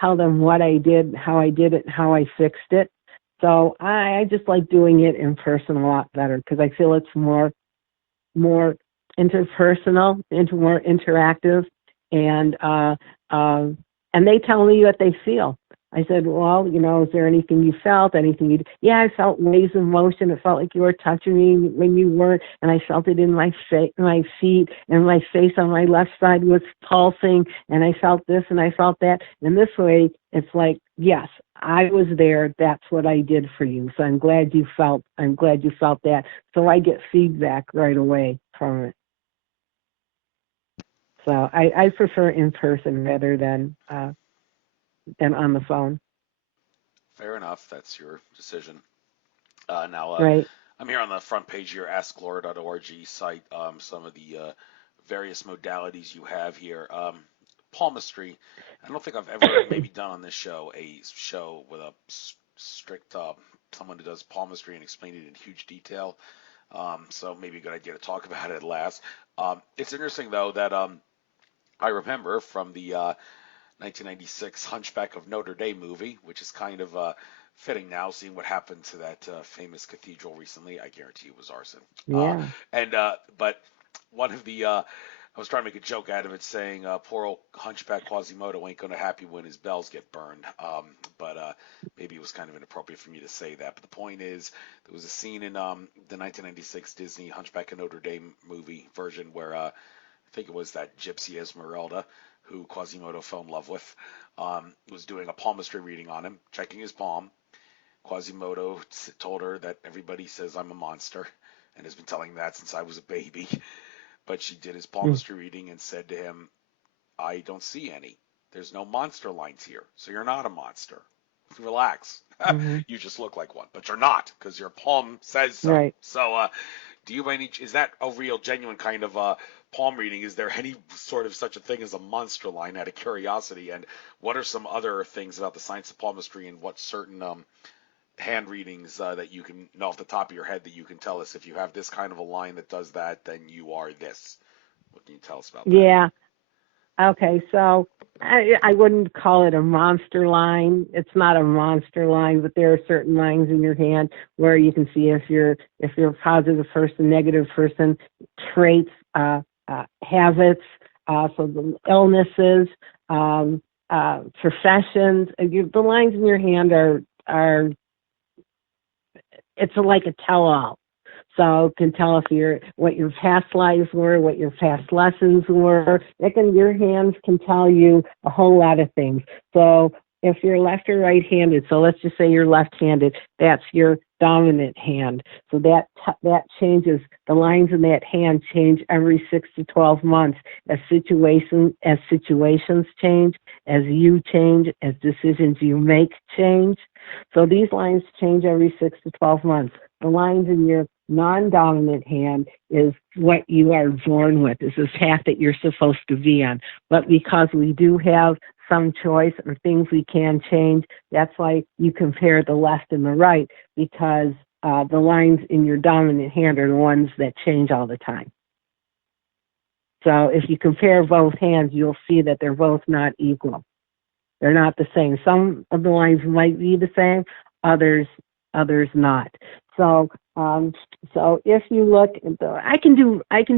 tell them what I did, how I did it, how I fixed it. So I just like doing it in person a lot better because I feel it's more interpersonal, more interactive, and and they tell me what they feel. I said, well, is there anything you felt? Anything you? Yeah, I felt waves of motion. It felt like you were touching me when you weren't, and I felt it in my feet, and my face on my left side was pulsing, and I felt this and I felt that. And this way, it's like, yes, I was there. That's what I did for you. So I'm glad you felt that. So I get feedback right away from it. So I prefer in person rather than on the phone. Fair enough. That's your decision. Right. I'm here on the front page of your AskLaura.org site. Some of the various modalities you have here. Palmistry. I don't think I've ever maybe done on this show a show with a strict someone who does palmistry and explain it in huge detail. So maybe a good idea to talk about it at last. It's interesting though that I remember from the 1996 Hunchback of Notre Dame movie, which is kind of fitting now, seeing what happened to that famous cathedral recently. I guarantee it was arson. Yeah. But one of the I was trying to make a joke out of it, saying poor old Hunchback Quasimodo ain't gonna happy when his bells get burned. But maybe it was kind of inappropriate for me to say that. But the point is, there was a scene in the 1996 Disney Hunchback of Notre Dame movie version where I think it was that gypsy Esmeralda, who Quasimodo fell in love with, was doing a palmistry reading on him, checking his palm. Quasimodo told her that everybody says I'm a monster, and has been telling me that since I was a baby. But she did his palmistry reading and said to him, I don't see any. There's no monster lines here, so you're not a monster. Relax. Mm-hmm. You just look like one, but you're not, because your palm says so. Right. So, do you by any is that a real, genuine kind of palm reading? Is there any sort of such a thing as a monster line, out of curiosity? And what are some other things about the science of palmistry, and what certain hand readings that you can know off the top of your head that you can tell us if you have this kind of a line that does that, then you are this? What can you tell us about that? Yeah. Okay, so I wouldn't call it a monster line. It's not a monster line, but there are certain lines in your hand where you can see if you're a positive person, negative person, traits, habits, so the illnesses, professions. The lines in your hand are it's like a tell-all. So it can tell if what your past lives were, what your past lessons were. Your hands can tell you a whole lot of things. So if you're left or right-handed, so let's just say you're left-handed, that's your dominant hand. So that changes. The lines in that hand change every 6 to 12 months as situations change, as you change, as decisions you make change. So these lines change every 6 to 12 months. The lines in your non-dominant hand is what you are born with. This is path that you're supposed to be on. But because we do have some choice or things we can change, that's why you compare the left and the right, because the lines in your dominant hand are the ones that change all the time. So if you compare both hands, you'll see that they're both not equal. They're not the same. Some of the lines might be the same, others not. So if you look, I can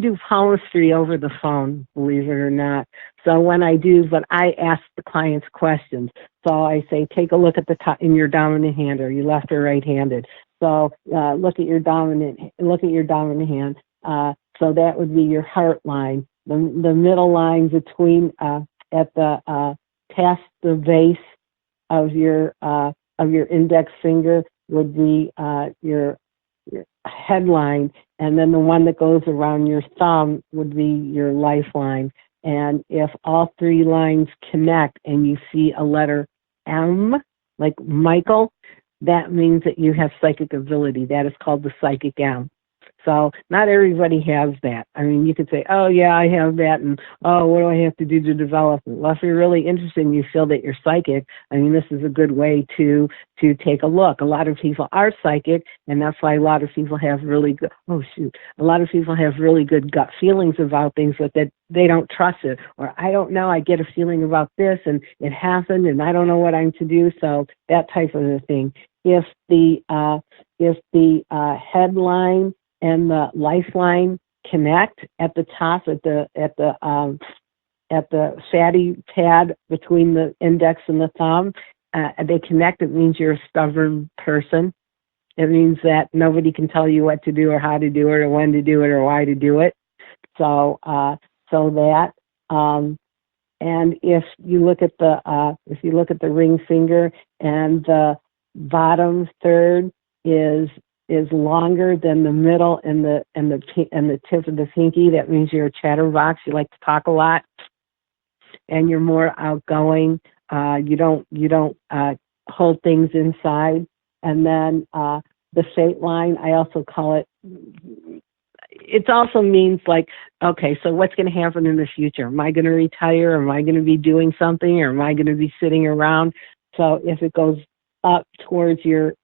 do palmistry over the phone, believe it or not. So when I do, but I ask the clients questions. So I say, take a look at the top in your dominant hand. Are you left or right-handed? So look at your dominant hand. So that would be your heart line. The middle line between at the past the base of your index finger would be your headline, and then the one that goes around your thumb would be your lifeline. And if all three lines connect and you see a letter M, like Michael, that means that you have psychic ability. That is called the psychic M. So not everybody has that. I mean, you could say, oh, yeah, I have that, and oh, what do I have to do to develop it? Well, if you're really interested and you feel that you're psychic, I mean, this is a good way to take a look. A lot of people are psychic, and that's why a lot of people have really good, a lot of people have really good gut feelings about things, but that they don't trust it. Or, I don't know, I get a feeling about this, and it happened, and I don't know what I'm to do. So that type of a thing. If the headline and the lifeline connect at the top, at the fatty pad between the index and the thumb, they connect, it means you're a stubborn person. It means that nobody can tell you what to do or how to do it or when to do it or why to do it. So that, and if you look at the ring finger and the bottom third is longer than the middle and the tip of the pinky, that means you're a chatterbox. You like to talk a lot, and you're more outgoing. You don't hold things inside. And then the fate line, I also call it. It also means like, okay, so what's going to happen in the future? Am I going to retire? Am I going to be doing something? Or am I going to be sitting around? So if it goes up towards your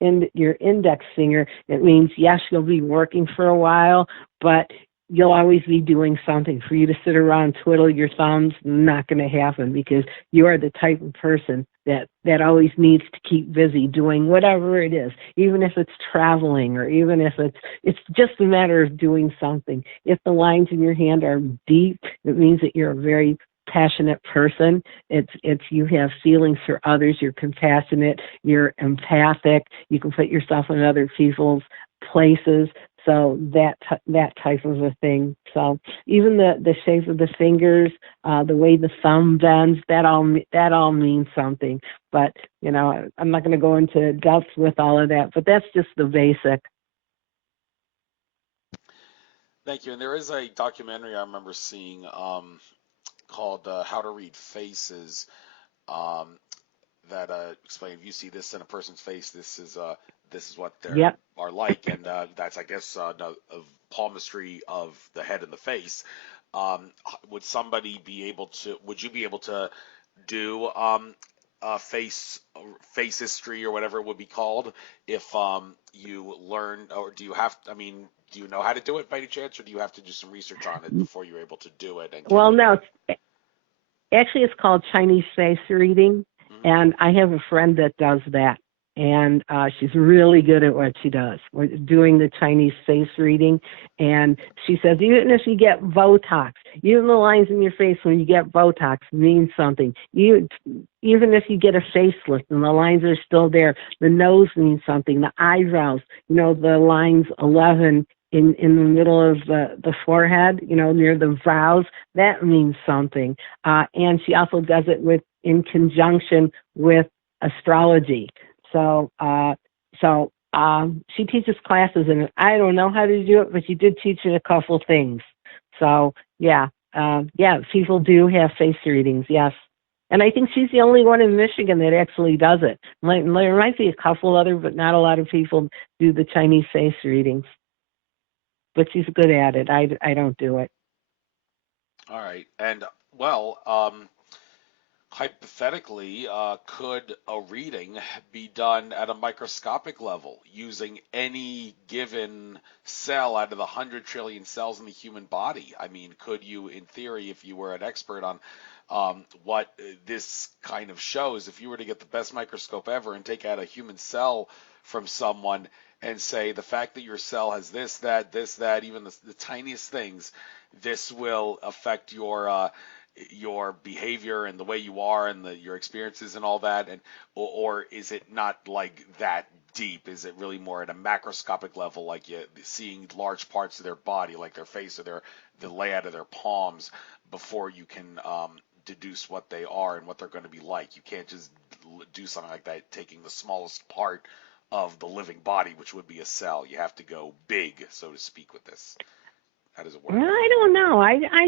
index finger, it means, yes, you'll be working for a while, but you'll always be doing something. For you to sit around twiddle your thumbs, not going to happen, because you are the type of person that always needs to keep busy doing whatever it is, even if it's traveling or even if it's just a matter of doing something. If the lines in your hand are deep, it means that you're a very passionate person. It's you have feelings for others, you're compassionate, you're empathic, you can put yourself in other people's places. So that type of a thing. So even the shape of the fingers, the way the thumb bends, that all means something. But I'm not going to go into depth with all of that. But that's just the basic. Thank you. And there is a documentary I remember seeing called How to Read Faces, um, that explain, if you see this in a person's face, this is what they Yep. are like, and that's, I guess, of palmistry of the head and the face. Would somebody be able to? Would you be able to do face history, or whatever it would be called, if you learn, or do you have? I mean, do you know how to do it by any chance, or do you have to do some research on it before you're able to do it and get Well, it? no, actually, it's called Chinese face reading, Mhm. and I have a friend that does that, and she's really good at what she does. We're doing the Chinese face reading, and she says even if you get Botox, even the lines in your face when you get Botox mean something. Even if you get a facelift and the lines are still there, the nose means something. The eyebrows, the lines 11 in the middle of the forehead, near the brows, that means something. And she also does it in conjunction with astrology. So she teaches classes, and I don't know how to do it, but she did teach me a couple things. So yeah, people do have face readings, yes. And I think she's the only one in Michigan that actually does it. There might be a couple other, but not a lot of people do the Chinese face readings. But she's good at it. I don't do it. All right. And well, hypothetically, could a reading be done at a microscopic level using any given cell out of the 100 trillion cells in the human body? I mean, could you, in theory, if you were an expert on what this kind of shows, if you were to get the best microscope ever and take out a human cell from someone and say the fact that your cell has this, that, even the tiniest things, this will affect your behavior and the way you are and your experiences and all that, and or is it not like that deep? Is it really more at a macroscopic level, like you seeing large parts of their body, like their face or the layout of their palms, before you can deduce what they are and what they're going to be like? You can't just do something like that taking the smallest part of the living body, which would be a cell. You have to go big, so to speak, with this. How does it work? I don't know.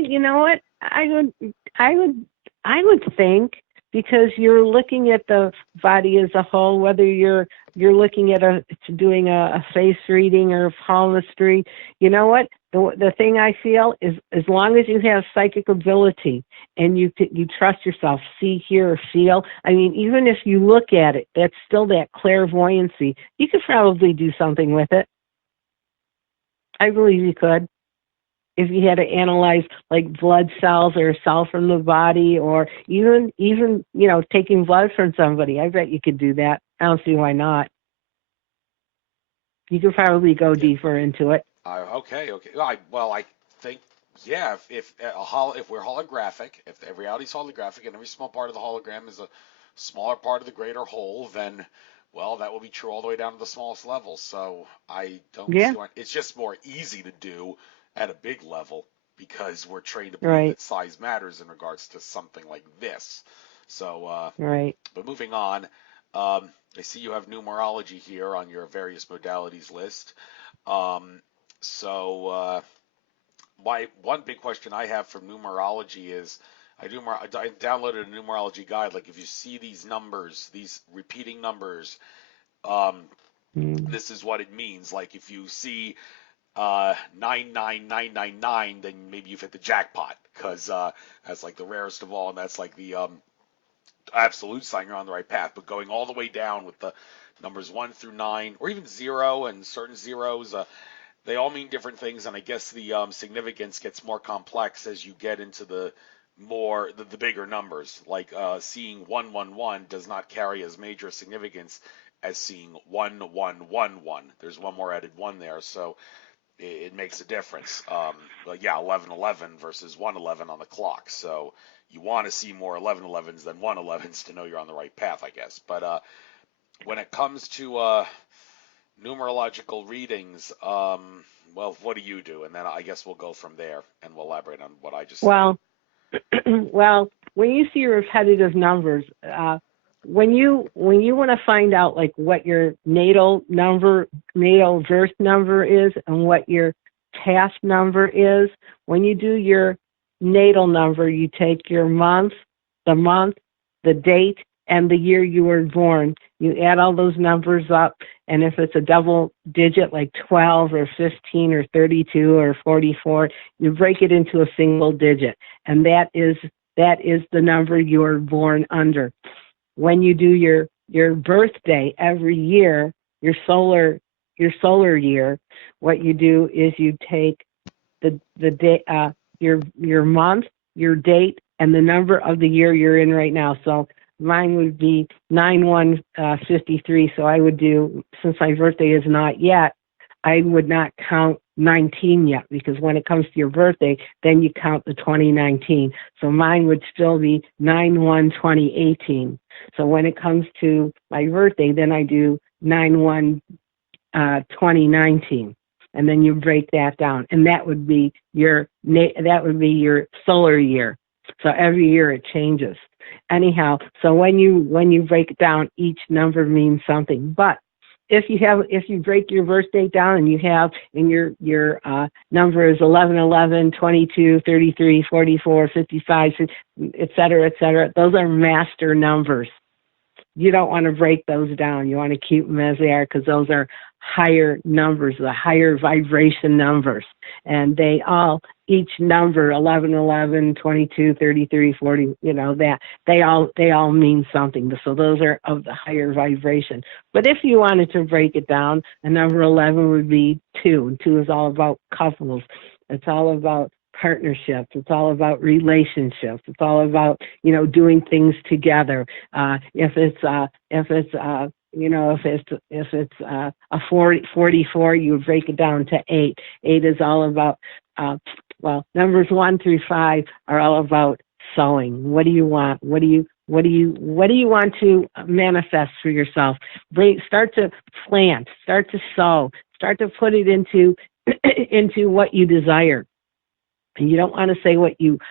You know what? I would think because you're looking at the body as a whole, whether you're looking at doing a face reading or palmistry. You know what? The thing I feel is, as long as you have psychic ability and you trust yourself, see, hear, or feel. I mean, even if you look at it, that's still that clairvoyancy. You could probably do something with it. I believe you could. If you had to analyze like blood cells or a cell from the body, or even taking blood from somebody, I bet you could do that. I don't see why not. You could probably go deeper into it. Okay. I think, yeah, if we're holographic, if the reality's holographic and every small part of the hologram is a smaller part of the greater whole, then, well, that will be true all the way down to the smallest level. So I don't see why. It's just more easy to do at a big level because we're trained to believe that size matters in regards to something like this. So, but moving on, I see you have numerology here on your various modalities list. So one big question I have from numerology is, I downloaded a numerology guide. Like, if you see these numbers, these repeating numbers, this is what it means. Like, if you see 99999, then maybe you've hit the jackpot, because that's like the rarest of all, and that's like the absolute sign you're on the right path. But going all the way down with the numbers 1 through 9, or even 0 and certain zeros, they all mean different things, and I guess the significance gets more complex as you get into the bigger numbers. Like seeing 111 does not carry as major significance as seeing 1111. There's one more added 1 there, so it makes a difference. But yeah, 1111 versus 111 on the clock. So you want to see more 1111s than 111s to know you're on the right path, I guess. But when it comes to numerological readings, well, what do you do? And then I guess we'll go from there, and we'll elaborate on what I just said. Well, when you see repetitive numbers, when you want to find out like what your natal birth number is and what your task number is, when you do your natal number, you take your month, the date, and the year you were born. You add all those numbers up, and if it's a double digit like 12 or 15 or 32 or 44, you break it into a single digit, and that is the number you were born under. When you do your birthday every year, your solar year, what you do is you take the day, your month, your date, and the number of the year you're in right now. So mine would be 9/1/53. So I would do, since my birthday is not yet, I would not count 19 yet, because when it comes to your birthday, then you count the 2019. So mine would still be 9/1/2018. So when it comes to my birthday, then I do 9/1/2019, and then you break that down, and that would be your solar year. So every year it changes. Anyhow, so when you break it down, each number means something. But if you break your birthday down and you have, and your number is 11/11, 22, 33, 44, 55, et cetera, those are master numbers. You don't want to break those down. You want to keep them as they are, because those are higher numbers, the higher vibration numbers. And each number, 11/11, 22, 33, 40, that they all mean something. So those are of the higher vibration. But if you wanted to break it down, a number 11 would be 2. And 2 is all about couples. It's all about partnerships. It's all about relationships. It's all about, doing things together. If it's a 44, you break it down to 8. 8 is all about, numbers 1 through 5 are all about sowing. What do you want? What do you want to manifest for yourself? Start to plant, start to sow, start to put it into what you desire. And you don't want to say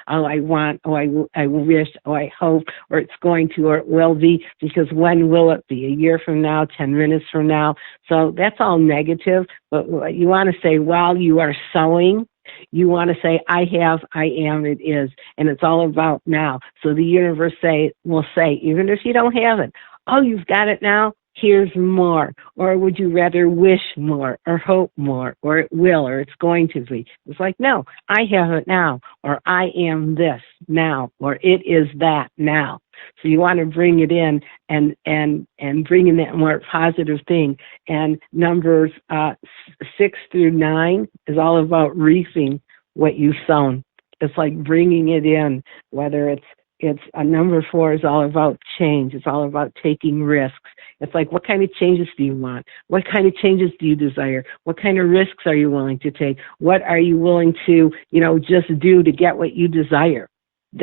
I want, I wish, I hope, or it's going to, or it will be, because when will it be? A year from now, 10 minutes from now? So that's all negative. But what you want to say, while you are sowing, You want to say, I have, I am, it is, and it's all about now. So the universe will say, even if you don't have it, oh, you've got it now, here's more. Or would you rather wish more or hope more, or it will, or it's going to be? It's like, no, I have it now, or I am this now, or it is that now. So you want to bring it in and bring in that more positive thing. And numbers 6 through 9 is all about reaping what you've sown. It's like bringing it in, whether it's a number 4 is all about change. It's all about taking risks. It's like, what kind of changes do you want? What kind of changes do you desire? What kind of risks are you willing to take? What are you willing to, just do to get what you desire?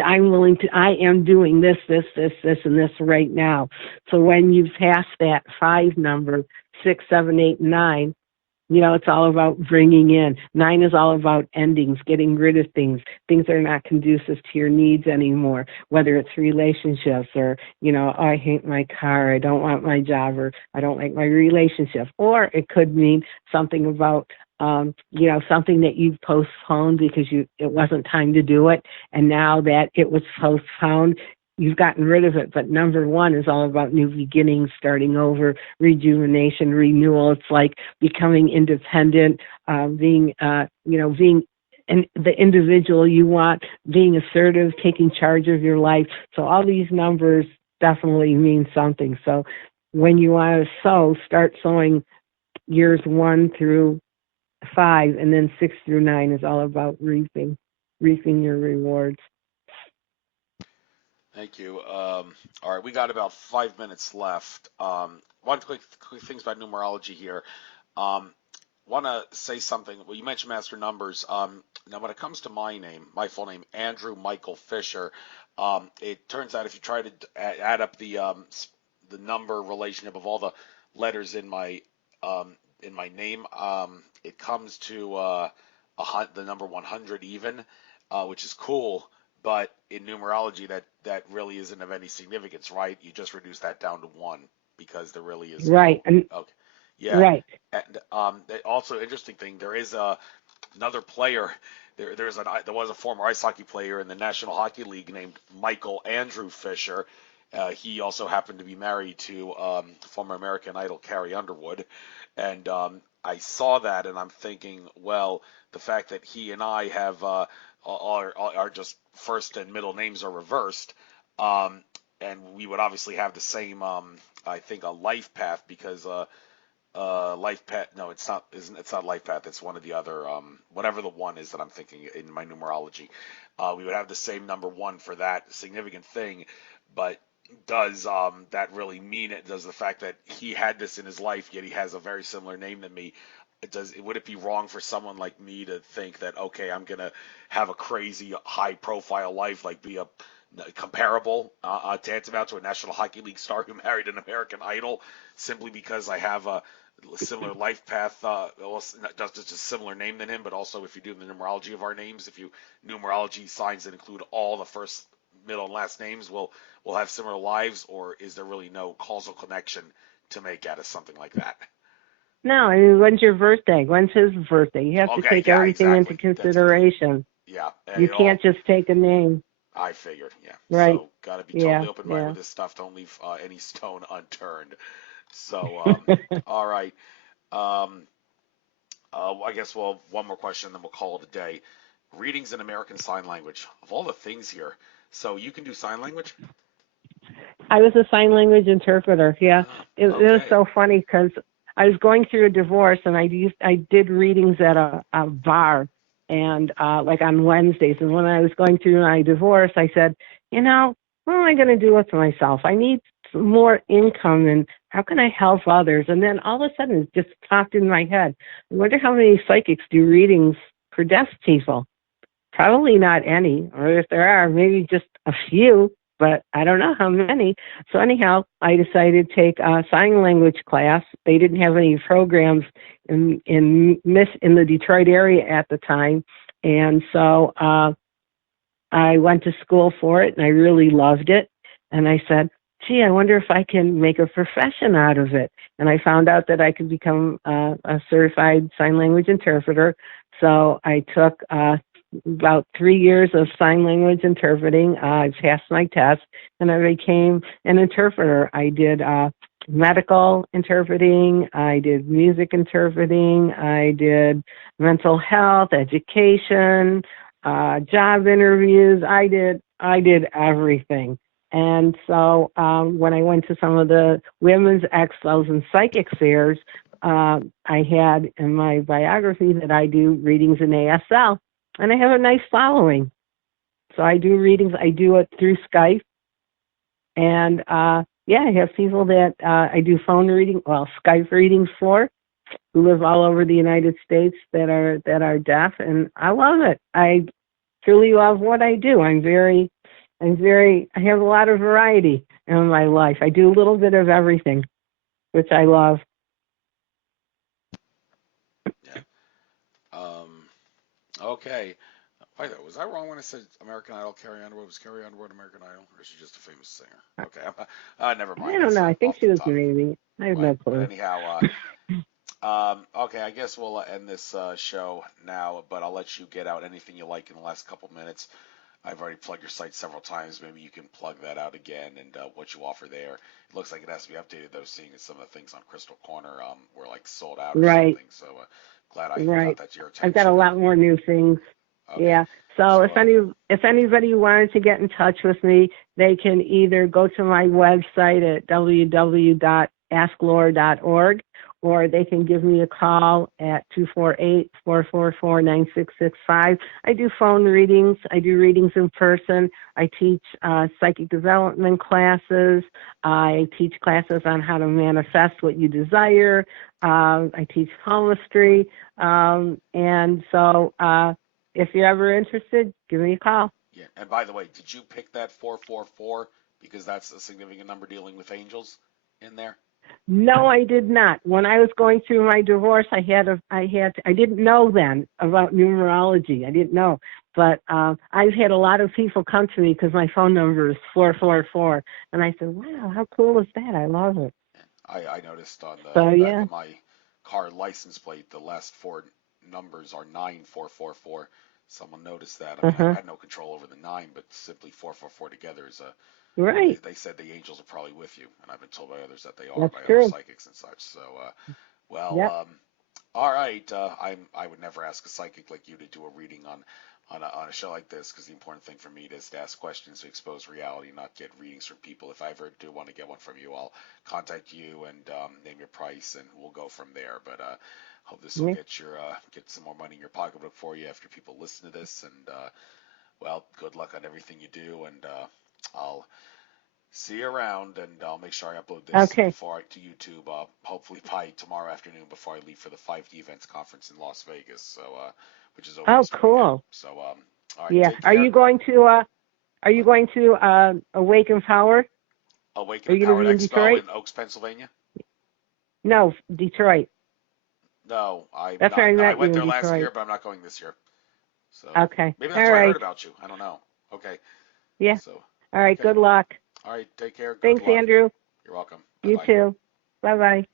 I am doing this, and this right now. So when you've passed that 5 number, 6, 7, 8, 9, it's all about bringing in. 9 is all about endings, getting rid of things that are not conducive to your needs anymore, whether it's relationships or, oh, I hate my car, I don't want my job, or I don't like my relationship. Or it could mean something about, something that you've postponed because it wasn't time to do it. And now that it was postponed, you've gotten rid of it. But number 1 is all about new beginnings, starting over, rejuvenation, renewal. It's like becoming independent, being the individual you want, being assertive, taking charge of your life. So all these numbers definitely mean something. So when you want to sow, start sowing years 1 through 5, and then 6 through 9 is all about reaping your rewards. Thank you. All right, we got about 5 minutes left. One quick things about numerology here. Want to say something. Well, you mentioned master numbers. Now, when it comes to my name, my full name, Andrew Michael Fisher, it turns out if you try to add up the number relationship of all the letters in my name, it comes to the number 100 even, which is cool. But in numerology, that really isn't of any significance, right? You just reduce that down to 1 because there really is right. Okay, yeah. Right. And also interesting thing, there is another player. There was a former ice hockey player in the National Hockey League named Michael Andrew Fisher. He also happened to be married to former American Idol Carrie Underwood, and I saw that, and I'm thinking, well, the fact that he and I have are just first and middle names are reversed, and we would obviously have the same, I think, a life path because life path. No, it's not. It's not life path. It's one of the other, whatever the one is that I'm thinking in my numerology. We would have the same number 1 for that significant thing, but does that really mean it? Does the fact that he had this in his life, yet he has a very similar name than me, would it be wrong for someone like me to think that, okay, I'm gonna have a crazy high profile life, like be a comparable tantamount to a National Hockey League star who married an American Idol, simply because I have a similar life path, well, not just a similar name than him, but also if you do the numerology of our names, if you numerology signs that include all the first, middle, and last names, will have similar lives, or is there really no causal connection to make out of something like that? No, I mean, when's your birthday? When's his birthday? You have to take everything exactly. into consideration. Yeah. You can't just take a name. I figured, yeah. Right. So, got to be totally open-minded with this stuff. Don't leave any stone unturned. So, all right. I guess one more question, then we'll call it a day. Readings in American Sign Language. Of all the things here, so you can do sign language? I was a sign language interpreter, yeah. It was so funny because I was going through a divorce, and I did readings at a bar, and like on Wednesdays. And when I was going through my divorce, I said, what am I going to do with myself? I need more income, and how can I help others? And then all of a sudden it just popped in my head. I wonder how many psychics do readings for deaf people. Probably not any, or if there are, maybe just a few, but I don't know how many. So anyhow, I decided to take a sign language class. They didn't have any programs in the Detroit area at the time, and so I went to school for it, and I really loved it. And I said, gee, I wonder if I can make a profession out of it. And I found out that I could become a certified sign language interpreter. So I took about 3 years of sign language interpreting. I passed my test, and I became an interpreter. I did medical interpreting. I did music interpreting. I did mental health, education, job interviews. I did everything. And so when I went to some of the women's expos and psychic fairs, I had in my biography that I do readings in ASL, and I have a nice following. So I do readings. I do it through Skype, and yeah, I have people that I do phone reading, well, Skype readings for, who live all over the United States that are deaf, and I love it. I truly love what I do. I have a lot of variety in my life. I do a little bit of everything, which I love. Yeah. Okay. Wait, was I wrong when I said American Idol, Carrie Underwood? Was Carrie Underwood American Idol, or is she just a famous singer? Okay. Never mind. I don't That's know. I think off she the was top. maybe. I have Right. no But clue. anyhow, okay, I guess we'll end this show now, but I'll let you get out anything you like in the last couple minutes. I've already plugged your site several times. Maybe you can plug that out again and what you offer there. It looks like it has to be updated, though, seeing as some of the things on Crystal Corner were like sold out or Right, something. So glad I brought right. that to your I've got a attention. lot more new things. Okay, Yeah. So so if anybody wanted to get in touch with me, they can either go to my website at www.asklaura.org, or they can give me a call at 248-444-9665. I do phone readings. I do readings in person. I teach psychic development classes. I teach classes on how to manifest what you desire. I teach palmistry. And so if you're ever interested, give me a call. yeah. And by the way, did you pick that 444 because that's a significant number dealing with angels in there? No, I did not. When I was going through my divorce, I didn't know then about numerology. I didn't know, but I've had a lot of people come to me because my phone number is 444, and I said, "Wow, how cool is that? I love it." I noticed on the So back yeah, of my car license plate, the last four numbers are 9444. Someone noticed that. I mean, I uh-huh, had no control over the nine, but simply 444 together is a. right. They said the angels are probably with you, and I've been told by others that they are, That's by other true. psychics and such. So, well, Yep. all right. I would never ask a psychic like you to do a reading on a show like this because the important thing for me is to ask questions to expose reality, not get readings from people. If I ever do want to get one from you, I'll contact you and name your price, and we'll go from there. But hope this will Yeah. get some more money in your pocketbook for you after people listen to this. And well, good luck on everything you do, and I'll see you around, and I'll make sure I upload this Okay. to YouTube, hopefully by tomorrow afternoon before I leave for the 5D Events Conference in Las Vegas, so which is over Oh, this weekend. cool. So, all right, Yeah. take Are care. you going to Awaken Power? Awaken Are you going to Empowered be in Expo Detroit? in Oaks, Pennsylvania. No, Detroit. No, I'm That's where not. I No, I met went you in there last Detroit. year, but I'm not going this year. So Okay. maybe that's All where I heard right. about you. I don't know. Okay. Yeah. So, All right. okay. Good luck. All right. Take care. Good Thanks, luck. Andrew. You're welcome. Bye You bye. too. Bye bye.